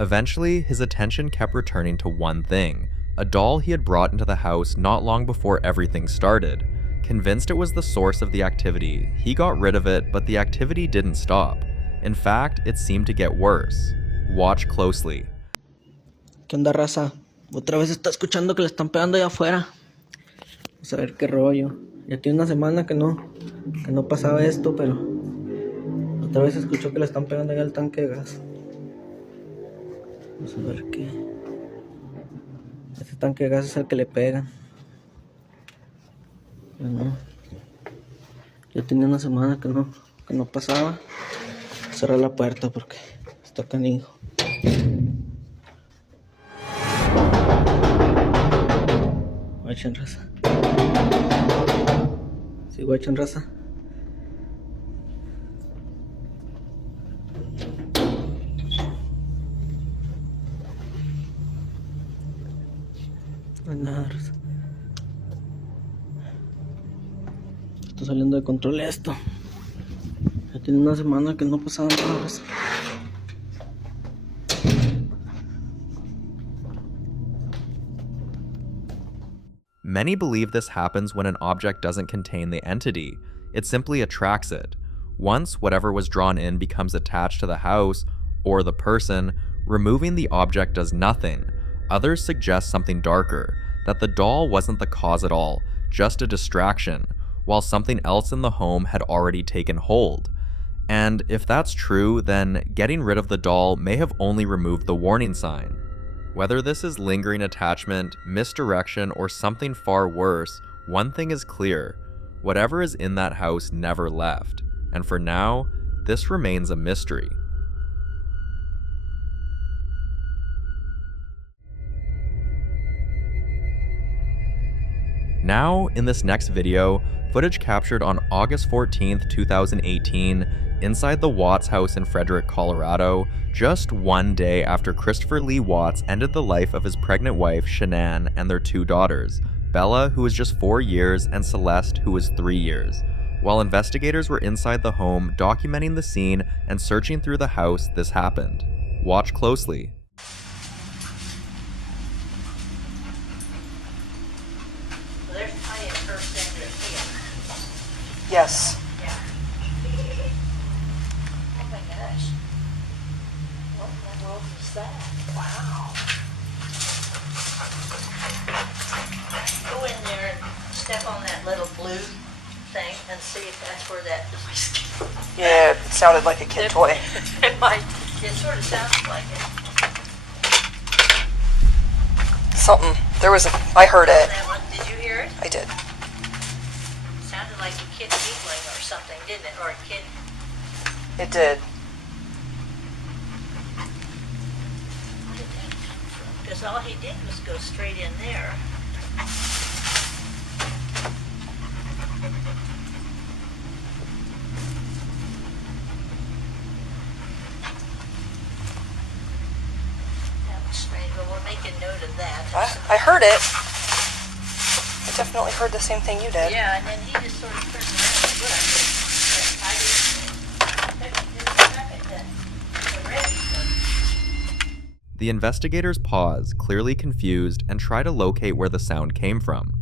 Eventually, his attention kept returning to one thing, a doll he had brought into the house not long before everything started. Convinced it was the source of the activity, he got rid of it, but the activity didn't stop. In fact, it seemed to get worse. Watch closely. ¿Qué onda, raza? Otra vez está escuchando que le están pegando allá afuera. Vamos a ver qué rollo. Ya tiene una semana que no pasaba esto, pero otra vez escuchó que le están pegando allá al tanque de gas. Vamos a ver qué. Ese tanque de gas es el que le pegan. Bueno, ya tenía una semana que no pasaba. Cerrar la puerta porque está canijo. Guachen, raza. Sí, guachen, raza. No hay nada, raza. Está saliendo de control esto. Ya tiene una semana que no pasaba nada, raza. Many believe this happens when an object doesn't contain the entity, it simply attracts it. Once whatever was drawn in becomes attached to the house or the person, removing the object does nothing. Others suggest something darker, that the doll wasn't the cause at all, just a distraction, while something else in the home had already taken hold. And if that's true, then getting rid of the doll may have only removed the warning sign. Whether this is lingering attachment, misdirection, or something far worse, one thing is clear: whatever is in that house never left. And for now, this remains a mystery. Now, in this next video, footage captured on August 14th, 2018, inside the Watts house in Frederick, Colorado, just one day after Christopher Lee Watts ended the life of his pregnant wife, Shanann, and their two daughters, Bella, who was just 4 years, and Celeste, who was 3 years. While investigators were inside the home, documenting the scene and searching through the house, this happened. Watch closely. Yes. Yeah. Oh my gosh. What in the world is that? Wow. Go in there and step on that little blue thing and see if that's where that noise came? Yeah, it sounded like a kid toy. It might. It sort of sounds like it. Something. I heard it. That one, did you hear it? I did. It sounded like a kid giggling or something, didn't it? Or a kid. It did. Because all he did was go straight in there. That was strange, but we'll make a note of that. I heard it. I definitely heard the same thing you did. Yeah, and then he just sort of turned around and looked. I The investigators pause, clearly confused, and try to locate where the sound came from.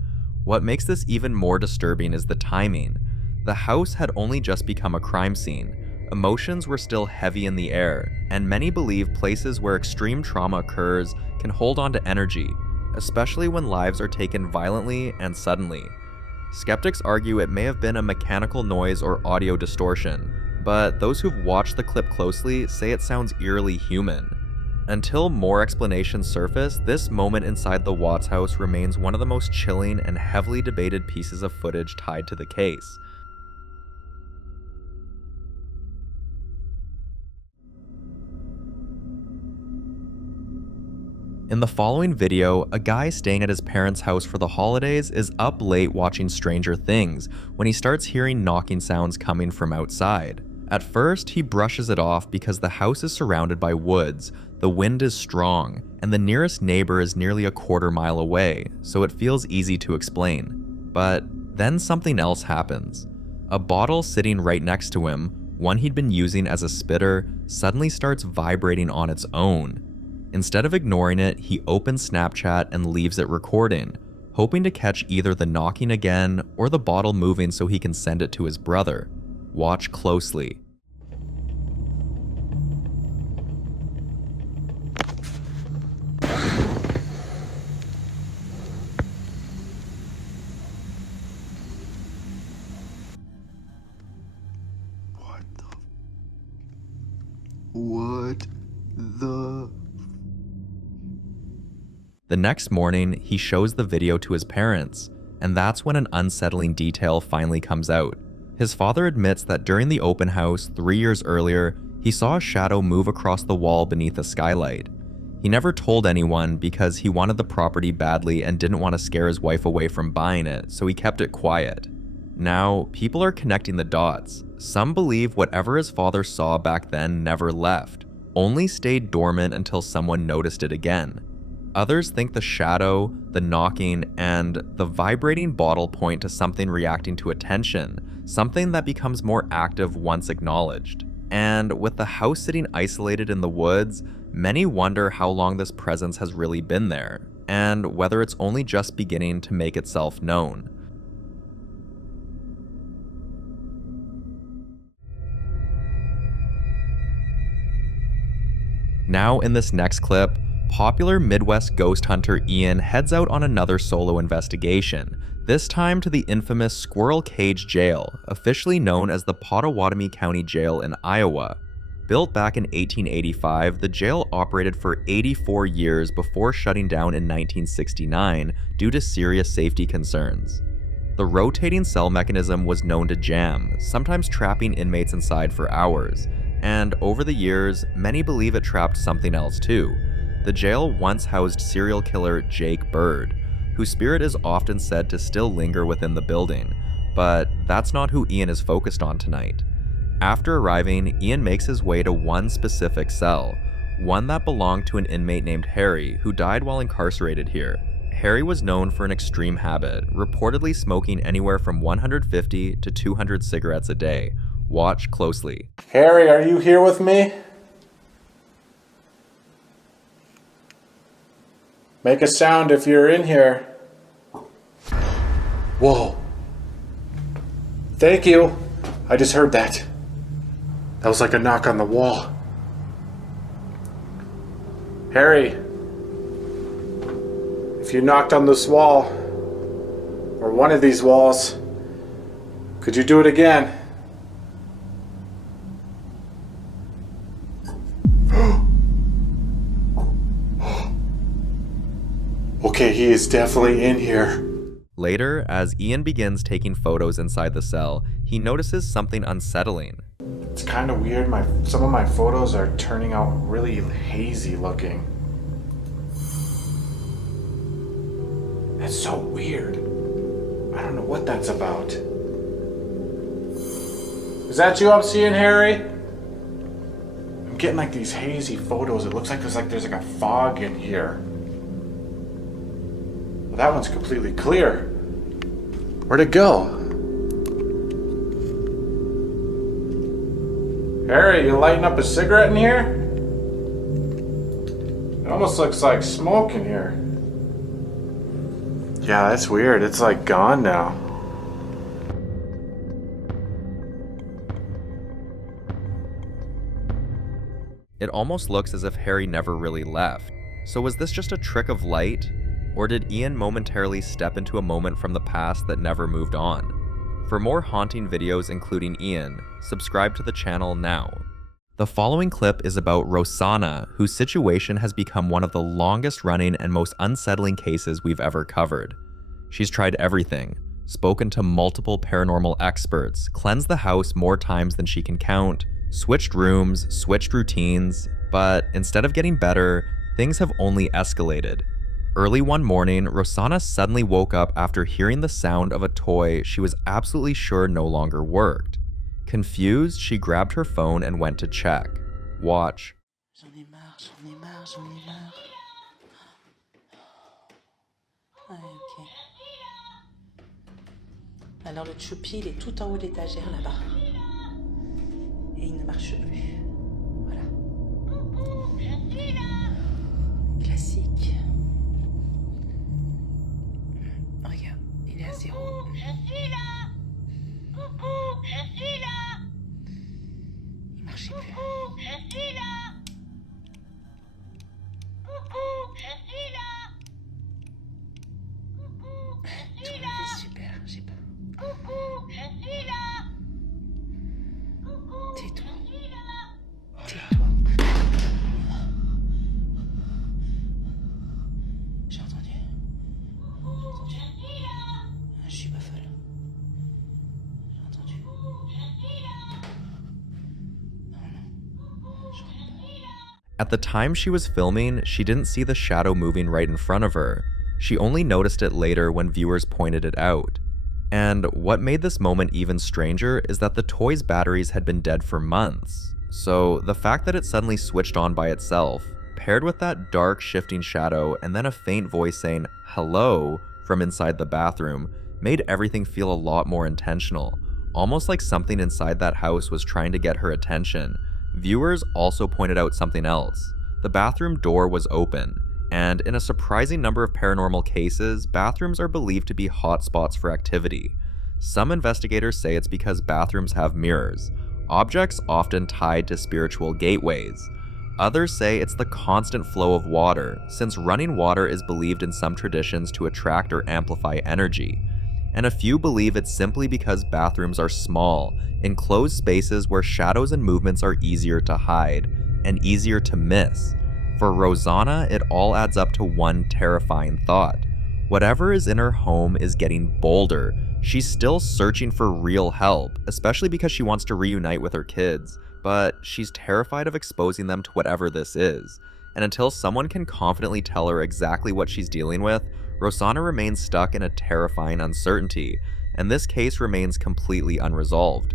What makes this even more disturbing is the timing. The house had only just become a crime scene. Emotions were still heavy in the air, and many believe places where extreme trauma occurs can hold on to energy, especially when lives are taken violently and suddenly. Skeptics argue it may have been a mechanical noise or audio distortion, but those who've watched the clip closely say it sounds eerily human. Until more explanations surface, this moment inside the Watts house remains one of the most chilling and heavily debated pieces of footage tied to the case. In the following video, a guy staying at his parents' house for the holidays is up late watching Stranger Things when he starts hearing knocking sounds coming from outside. At first, he brushes it off because the house is surrounded by woods, the wind is strong, and the nearest neighbor is nearly a quarter mile away, so it feels easy to explain. But then something else happens. A bottle sitting right next to him, one he'd been using as a spitter, suddenly starts vibrating on its own. Instead of ignoring it, he opens Snapchat and leaves it recording, hoping to catch either the knocking again or the bottle moving so he can send it to his brother. Watch closely. What the? The next morning, he shows the video to his parents, and that's when an unsettling detail finally comes out. His father admits that during the open house 3 years earlier, he saw a shadow move across the wall beneath a skylight. He never told anyone because he wanted the property badly and didn't want to scare his wife away from buying it, so he kept it quiet. Now, people are connecting the dots. Some believe whatever his father saw back then never left, only stayed dormant until someone noticed it again. Others think the shadow, the knocking, and the vibrating bottle point to something reacting to attention, something that becomes more active once acknowledged. And with the house sitting isolated in the woods, many wonder how long this presence has really been there, and whether it's only just beginning to make itself known. Now in this next clip, popular Midwest ghost hunter Ian heads out on another solo investigation, this time to the infamous Squirrel Cage Jail, officially known as the Pottawatomie County Jail in Iowa. Built back in 1885, the jail operated for 84 years before shutting down in 1969 due to serious safety concerns. The rotating cell mechanism was known to jam, sometimes trapping inmates inside for hours, and over the years, many believe it trapped something else too. The jail once housed serial killer Jake Bird, whose spirit is often said to still linger within the building, but that's not who Ian is focused on tonight. After arriving, Ian makes his way to one specific cell, one that belonged to an inmate named Harry, who died while incarcerated here. Harry was known for an extreme habit, reportedly smoking anywhere from 150 to 200 cigarettes a day. Watch closely. Harry, are you here with me? Make a sound if you're in here. Whoa. Thank you. I just heard that. That was like a knock on the wall. Harry, if you knocked on this wall, or one of these walls. Could you do it again? Okay, he is definitely in here. Later, as Ian begins taking photos inside the cell, he notices something unsettling. It's kind of weird. Some of my photos are turning out really hazy looking. That's so weird. I don't know what that's about. Is that you I'm seeing, Harry? I'm getting like these hazy photos. It looks like there's like a fog in here. Well, that one's completely clear. Where'd it go? Harry, you lighting up a cigarette in here? It almost looks like smoke in here. Yeah, that's weird. It's like gone now. It almost looks as if Harry never really left. So was this just a trick of light? Or did Ian momentarily step into a moment from the past that never moved on? For more haunting videos including Ian, subscribe to the channel now. The following clip is about Rosanna, whose situation has become one of the longest running and most unsettling cases we've ever covered. She's tried everything, spoken to multiple paranormal experts, cleansed the house more times than she can count, switched rooms, switched routines, but instead of getting better, things have only escalated. Early one morning, Rosanna suddenly woke up after hearing the sound of a toy she was absolutely sure no longer worked. Confused, she grabbed her phone and went to check. Watch. J'en ai marre. Ah, ok. Alors le choupi, il est tout en haut de l'étagère là-bas. Et il ne marche plus. Voilà. Classique. Regarde, il est à 0. Je suis là. Coucou, je suis là. Il marchait plus. Coucou, je suis là. Coucou, je suis là. Coucou, je suis là. Super, j'ai pas. Coucou, je suis là. Coucou, Tais-toi. je suis là. Tais-toi. J'ai entendu. Coucou, je suis là. Je suis pas folle. J'ai entendu. Coucou, je suis là. Non. Je crois pas. At the time she was filming, she didn't see the shadow moving right in front of her. She only noticed it later when viewers pointed it out. And what made this moment even stranger is that the toy's batteries had been dead for months. So the fact that it suddenly switched on by itself, paired with that dark shifting shadow and then a faint voice saying hello from inside the bathroom, made everything feel a lot more intentional, almost like something inside that house was trying to get her attention. Viewers also pointed out something else. The bathroom door was open, and in a surprising number of paranormal cases, bathrooms are believed to be hotspots for activity. Some investigators say it's because bathrooms have mirrors, objects often tied to spiritual gateways. Others say it's the constant flow of water, since running water is believed in some traditions to attract or amplify energy. And a few believe it's simply because bathrooms are small, enclosed spaces where shadows and movements are easier to hide, and easier to miss. For Rosanna, it all adds up to one terrifying thought. Whatever is in her home is getting bolder. She's still searching for real help, especially because she wants to reunite with her kids, but she's terrified of exposing them to whatever this is. And until someone can confidently tell her exactly what she's dealing with, Rosanna remains stuck in a terrifying uncertainty, and this case remains completely unresolved.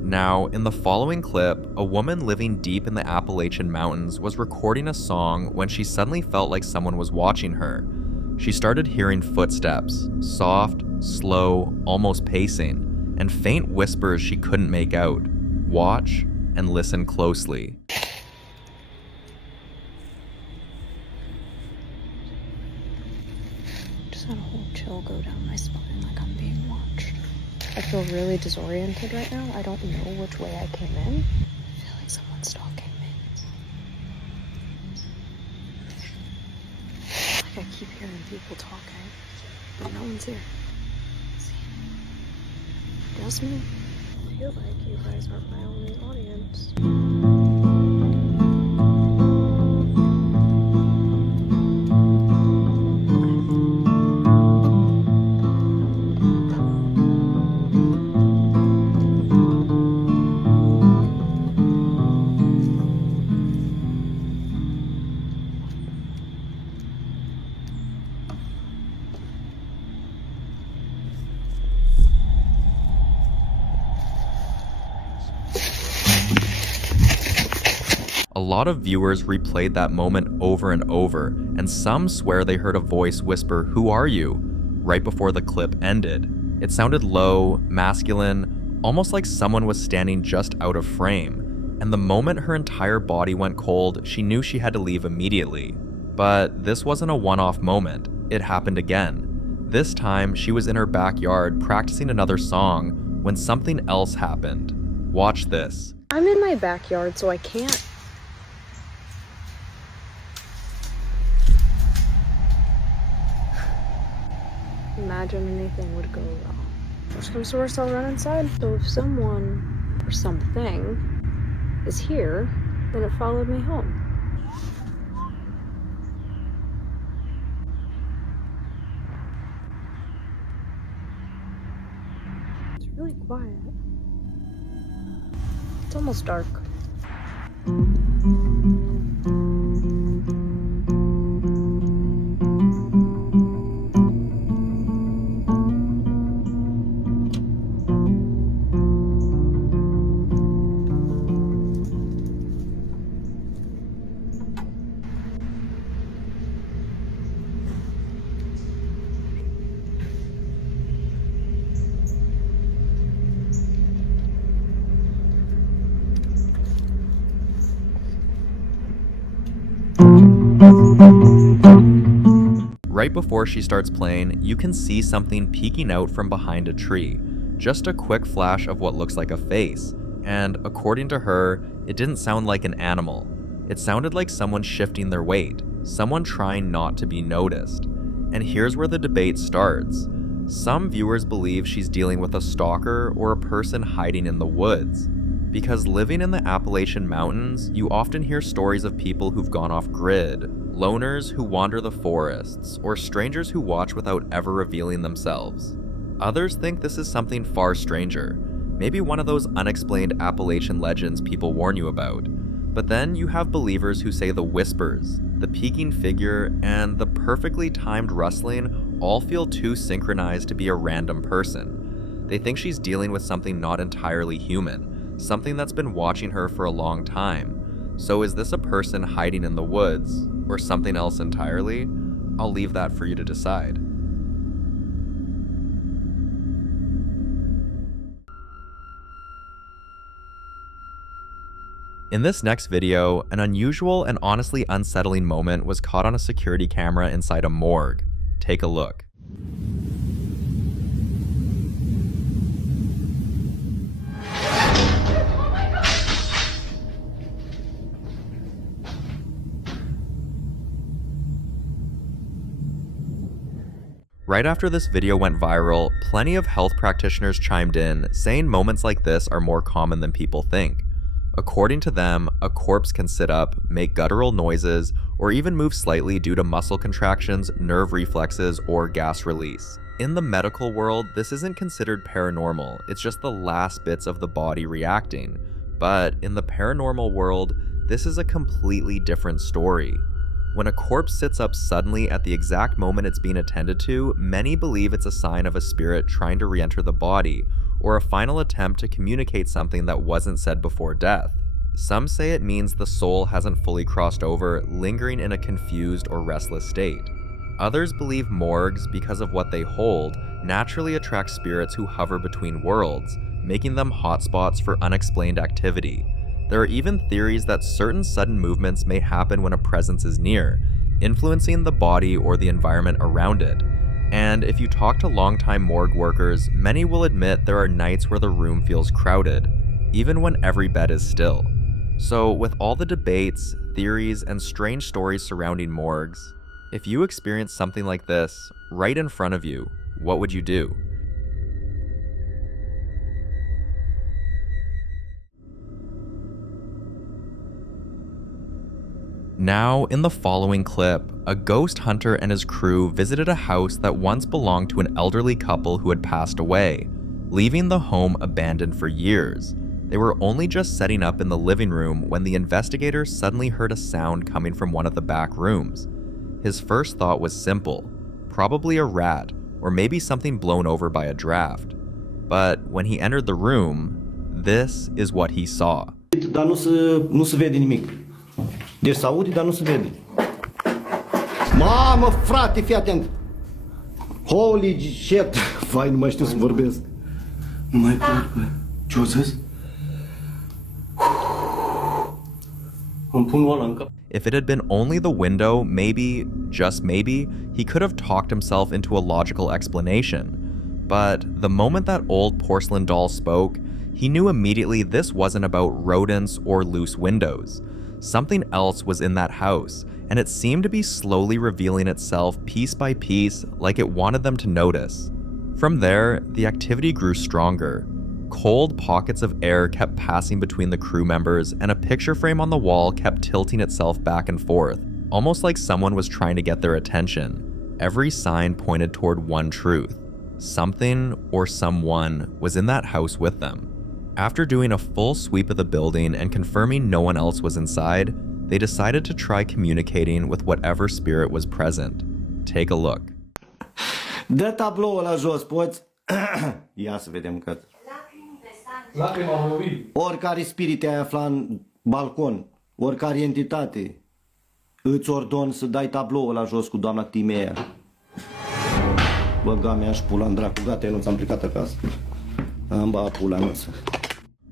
Now, in the following clip, a woman living deep in the Appalachian Mountains was recording a song when she suddenly felt like someone was watching her. She started hearing footsteps, soft, slow, almost pacing, and faint whispers she couldn't make out. Watch and listen closely. Just had a whole chill go down my spine like I'm being watched. I feel really disoriented right now. I don't know which way I came in. I feel like someone's stalking me. people talking, but no one's here. See? Just me. I feel like you guys aren't my only audience. A lot of viewers replayed that moment over and over, and some swear they heard a voice whisper, "Who are you?" right before the clip ended. It sounded low, masculine, almost like someone was standing just out of frame. And the moment her entire body went cold, she knew she had to leave immediately. But this wasn't a one-off moment. It happened again. This time, she was in her backyard practicing another song when something else happened. Watch this. I'm in my backyard, so I can't. Imagine anything would go wrong. Worst comes to worst, I'll run inside. So if someone or something is here, then it followed me home. It's really quiet. It's almost dark. Right before she starts playing, you can see something peeking out from behind a tree. Just a quick flash of what looks like a face. And according to her, it didn't sound like an animal. It sounded like someone shifting their weight, someone trying not to be noticed. And here's where the debate starts. Some viewers believe she's dealing with a stalker or a person hiding in the woods. Because living in the Appalachian Mountains, you often hear stories of people who've gone off grid, loners who wander the forests, or strangers who watch without ever revealing themselves. Others think this is something far stranger, maybe one of those unexplained Appalachian legends people warn you about. But then you have believers who say the whispers, the peeking figure, and the perfectly timed rustling all feel too synchronized to be a random person. They think she's dealing with something not entirely human, something that's been watching her for a long time. So is this a person hiding in the woods, or something else entirely? I'll leave that for you to decide. In this next video, an unusual and honestly unsettling moment was caught on a security camera inside a morgue. Take a look. Right after this video went viral, plenty of health practitioners chimed in, saying moments like this are more common than people think. According to them, a corpse can sit up, make guttural noises, or even move slightly due to muscle contractions, nerve reflexes, or gas release. In the medical world, this isn't considered paranormal, it's just the last bits of the body reacting. But in the paranormal world, this is a completely different story. When a corpse sits up suddenly at the exact moment it's being attended to, many believe it's a sign of a spirit trying to re-enter the body, or a final attempt to communicate something that wasn't said before death. Some say it means the soul hasn't fully crossed over, lingering in a confused or restless state. Others believe morgues, because of what they hold, naturally attract spirits who hover between worlds, making them hotspots for unexplained activity. There are even theories that certain sudden movements may happen when a presence is near, influencing the body or the environment around it. And if you talk to longtime morgue workers, many will admit there are nights where the room feels crowded, even when every bed is still. So with all the debates, theories, and strange stories surrounding morgues, If you experienced something like this right in front of you, what would you do? Now, in the following clip, a ghost hunter and his crew visited a house that once belonged to an elderly couple who had passed away, leaving the home abandoned for years. They were only just setting up in the living room when the investigators suddenly heard a sound coming from one of the back rooms. His first thought was simple, probably a rat, or maybe something blown over by a draft. But when he entered the room, this is what he saw. Dar nu se vede nimic. Deci se aude, dar nu se vede. Mamă, frate, fii atent! Holy shit! Vai, nu mai știu să vorbesc. Nu mai pot, bă. Ce-o zis? Îmi pun ăla în cap. If it had been only the window, maybe, just maybe, he could have talked himself into a logical explanation. But the moment that old porcelain doll spoke, he knew immediately this wasn't about rodents or loose windows. Something else was in that house, and it seemed to be slowly revealing itself piece by piece like it wanted them to notice. From there, the activity grew stronger. Cold pockets of air kept passing between the crew members, and a picture frame on the wall kept tilting itself back and forth, almost like someone was trying to get their attention. Every sign pointed toward one truth. Something or someone was in that house with them. After doing a full sweep of the building and confirming no one else was inside, they decided to try communicating with whatever spirit was present. Take a look. Dă tabloul la jos, poți? Ia să vedem că... Oricare spirit ai afla în balcon, oricare entitate, îți ordon să dai tabloul la jos cu doamna Timea. Băga mea și pula în dracu, gata, eu nu ți-am plecat acasă. Am băgat pula mea.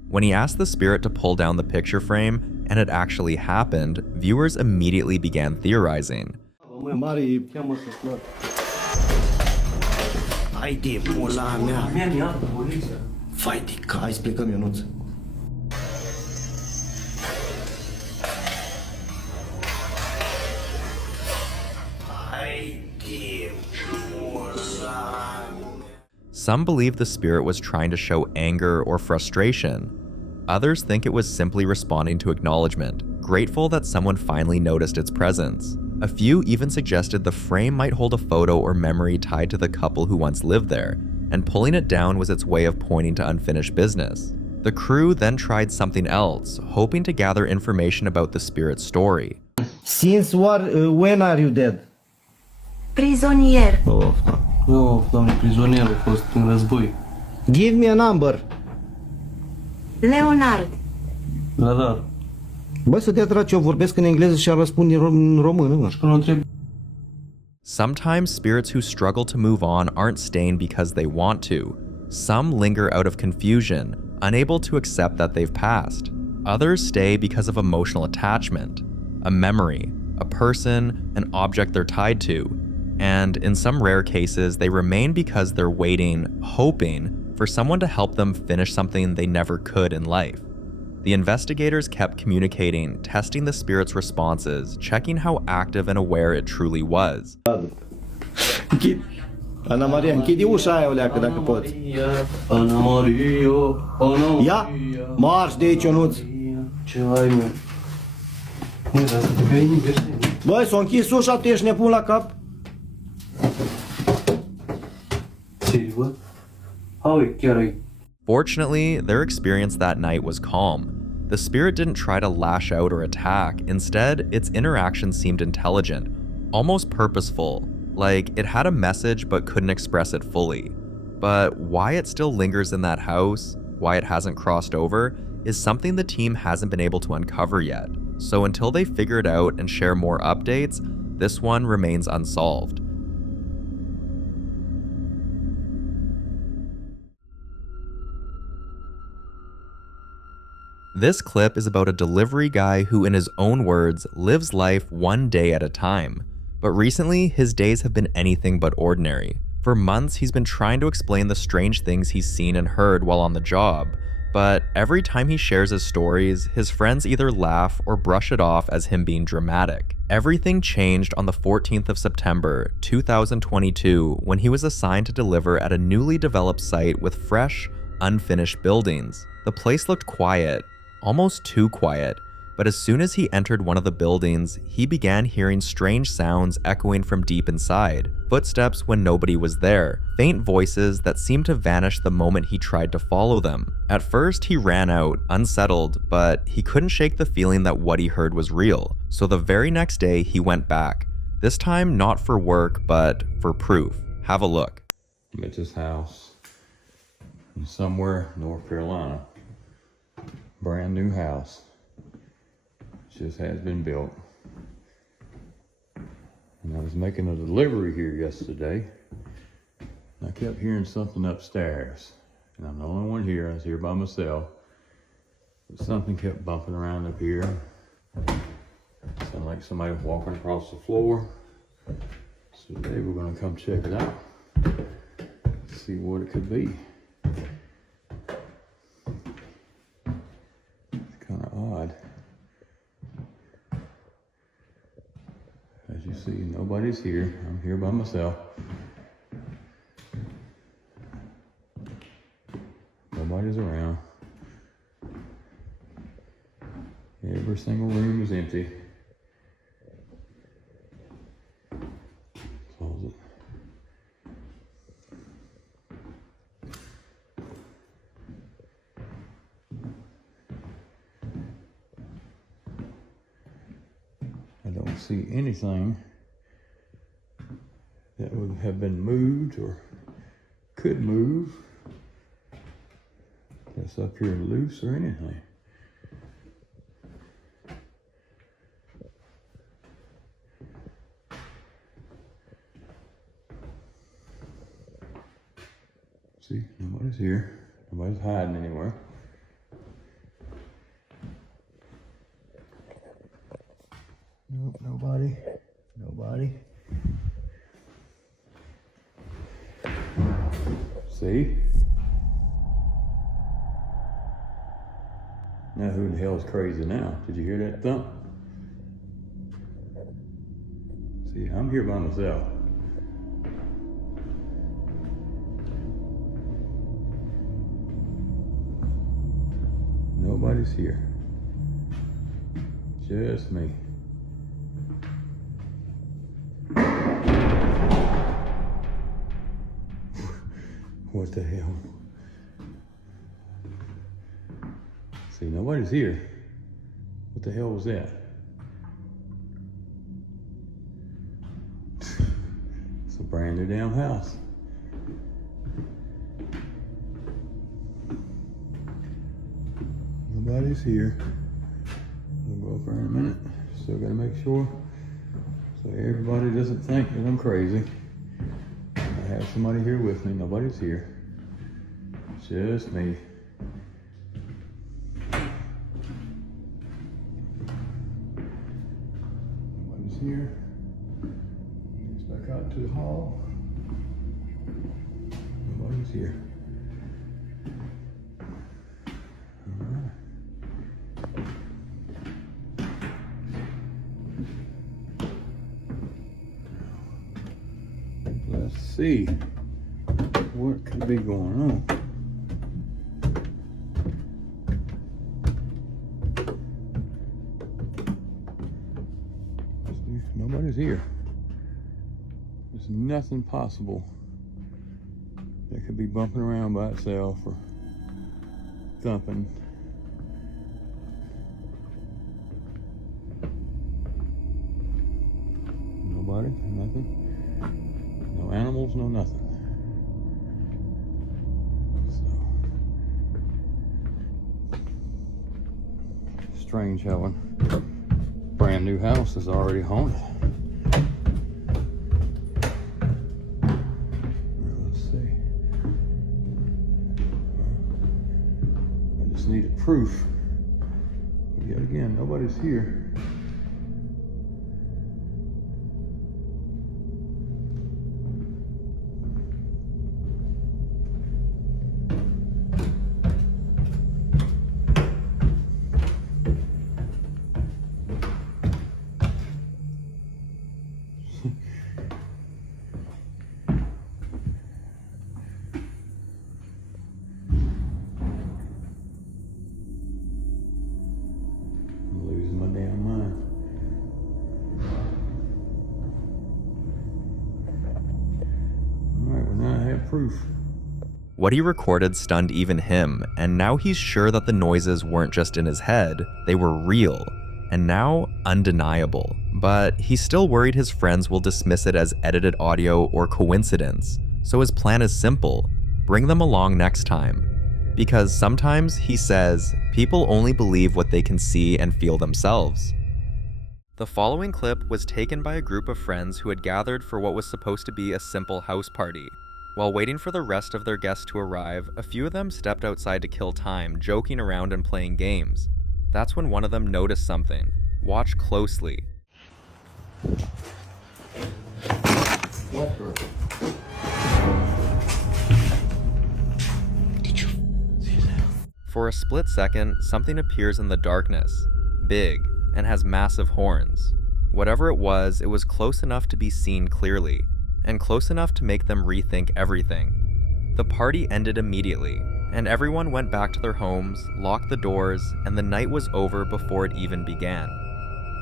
When he asked the spirit to pull down the picture frame, and it actually happened, viewers immediately began theorizing. Haide, pula mea! Vai de ca, hai să plecăm, Ionuț. Some believe the spirit was trying to show anger or frustration. Others think it was simply responding to acknowledgement, grateful that someone finally noticed its presence. A few even suggested the frame might hold a photo or memory tied to the couple who once lived there, and pulling it down was its way of pointing to unfinished business. The crew then tried something else, hoping to gather information about the spirit's story. Since when are you dead? Prizonier. Doamne, prizonier a fost în război. Give me a number. Leonard. Da. Bă, să te atragi, eu vorbesc în engleză și răspund în română, mă. Și că nu întreb. Sometimes spirits who struggle to move on aren't staying because they want to. Some linger out of confusion, unable to accept that they've passed. Others stay because of emotional attachment, a memory, a person, an object they're tied to. And in some rare cases, they remain because they're waiting, hoping for someone to help them finish something they never could in life. The investigators kept communicating, testing the spirit's responses, checking how active and aware it truly was. Ana Maria, închide ușa aia, o leacă, dacă poți. Ana Maria, Ana Ia, marș de aici, Ionuț. Ce ai, mă? Băi, s-o închis ușa, tu ești nebun la cap? Fortunately, their experience that night was calm. The spirit didn't try to lash out or attack. Instead, its interaction seemed intelligent, almost purposeful, like it had a message but couldn't express it fully. But why it still lingers in that house, why it hasn't crossed over, is something the team hasn't been able to uncover yet. So until they figure it out and share more updates, this one remains unsolved. This clip is about a delivery guy who, in his own words, lives life one day at a time. But recently, his days have been anything but ordinary. For months, he's been trying to explain the strange things he's seen and heard while on the job, But every time he shares his stories, his friends either laugh or brush it off as him being dramatic. Everything changed on the 14th of September, 2022, when he was assigned to deliver at a newly developed site with fresh, unfinished buildings. The place looked quiet, almost too quiet, but as soon as he entered one of the buildings, he began hearing strange sounds echoing from deep inside, footsteps when nobody was there, faint voices that seemed to vanish the moment he tried to follow them. At first, he ran out, unsettled, but he couldn't shake the feeling that what he heard was real. So the very next day, he went back. This time, not for work, but for proof. Have a look. I'm at this house in somewhere North Carolina. Brand new house. Just has been built. And I was making a delivery here yesterday. I kept hearing something upstairs. And I'm the only one here. I was here by myself. But something kept bumping around up here. Sounded like somebody walking across the floor. So today we're gonna come check it out. See what it could be. It's kind of odd. As you see, nobody's here. I'm here by myself. Nobody's around. Every single room is empty. Close it. I don't see anything that would have been moved or could move that's up here loose or anything. See, nobody's here. Nobody's hiding anywhere. Nope, nobody. Nobody. See? Now who the hell is crazy now? Did you hear that thump? See, I'm here by myself. Nobody's here. Just me. What the hell? See, nobody's here. What the hell was that? It's a brand new damn house. Nobody's here. We'll go up there in a minute. Still gotta make sure so everybody doesn't think that I'm crazy. I have somebody here with me. Nobody's here. Just me. Nobody's here. Let's back out to the hall. Nobody's here. Let's see what could be going on. See, nobody's here. There's nothing possible that could be bumping around by itself or thumping. Nobody, nothing. No animals, no nothing. So, strange how a brand new house is already haunted. Let's see. I just needed proof. But yet again, nobody's here. proof. What he recorded stunned even him, and now he's sure that the noises weren't just in his head, they were real, and now undeniable. But he's still worried his friends will dismiss it as edited audio or coincidence, so his plan is simple: bring them along next time. Because sometimes, he says, people only believe what they can see and feel themselves. The following clip was taken by a group of friends who had gathered for what was supposed to be a simple house party. While waiting for the rest of their guests to arrive, a few of them stepped outside to kill time, joking around and playing games. That's when one of them noticed something. Watch closely. What girl? Did you see that? For a split second, something appears in the darkness, big, and has massive horns. Whatever it was close enough to be seen clearly, and close enough to make them rethink everything. The party ended immediately, and everyone went back to their homes, locked the doors, and the night was over before it even began.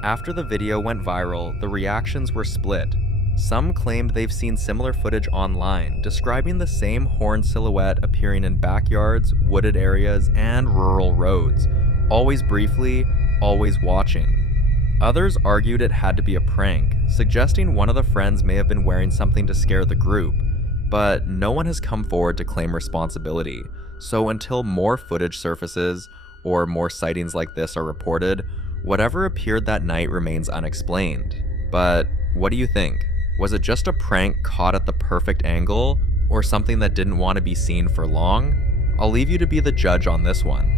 After the video went viral, the reactions were split. Some claimed they've seen similar footage online, describing the same horn silhouette appearing in backyards, wooded areas, and rural roads, always briefly, always watching. Others argued it had to be a prank, suggesting one of the friends may have been wearing something to scare the group, but no one has come forward to claim responsibility, so until more footage surfaces, or more sightings like this are reported, whatever appeared that night remains unexplained. But what do you think? Was it just a prank caught at the perfect angle, or something that didn't want to be seen for long? I'll leave you to be the judge on this one.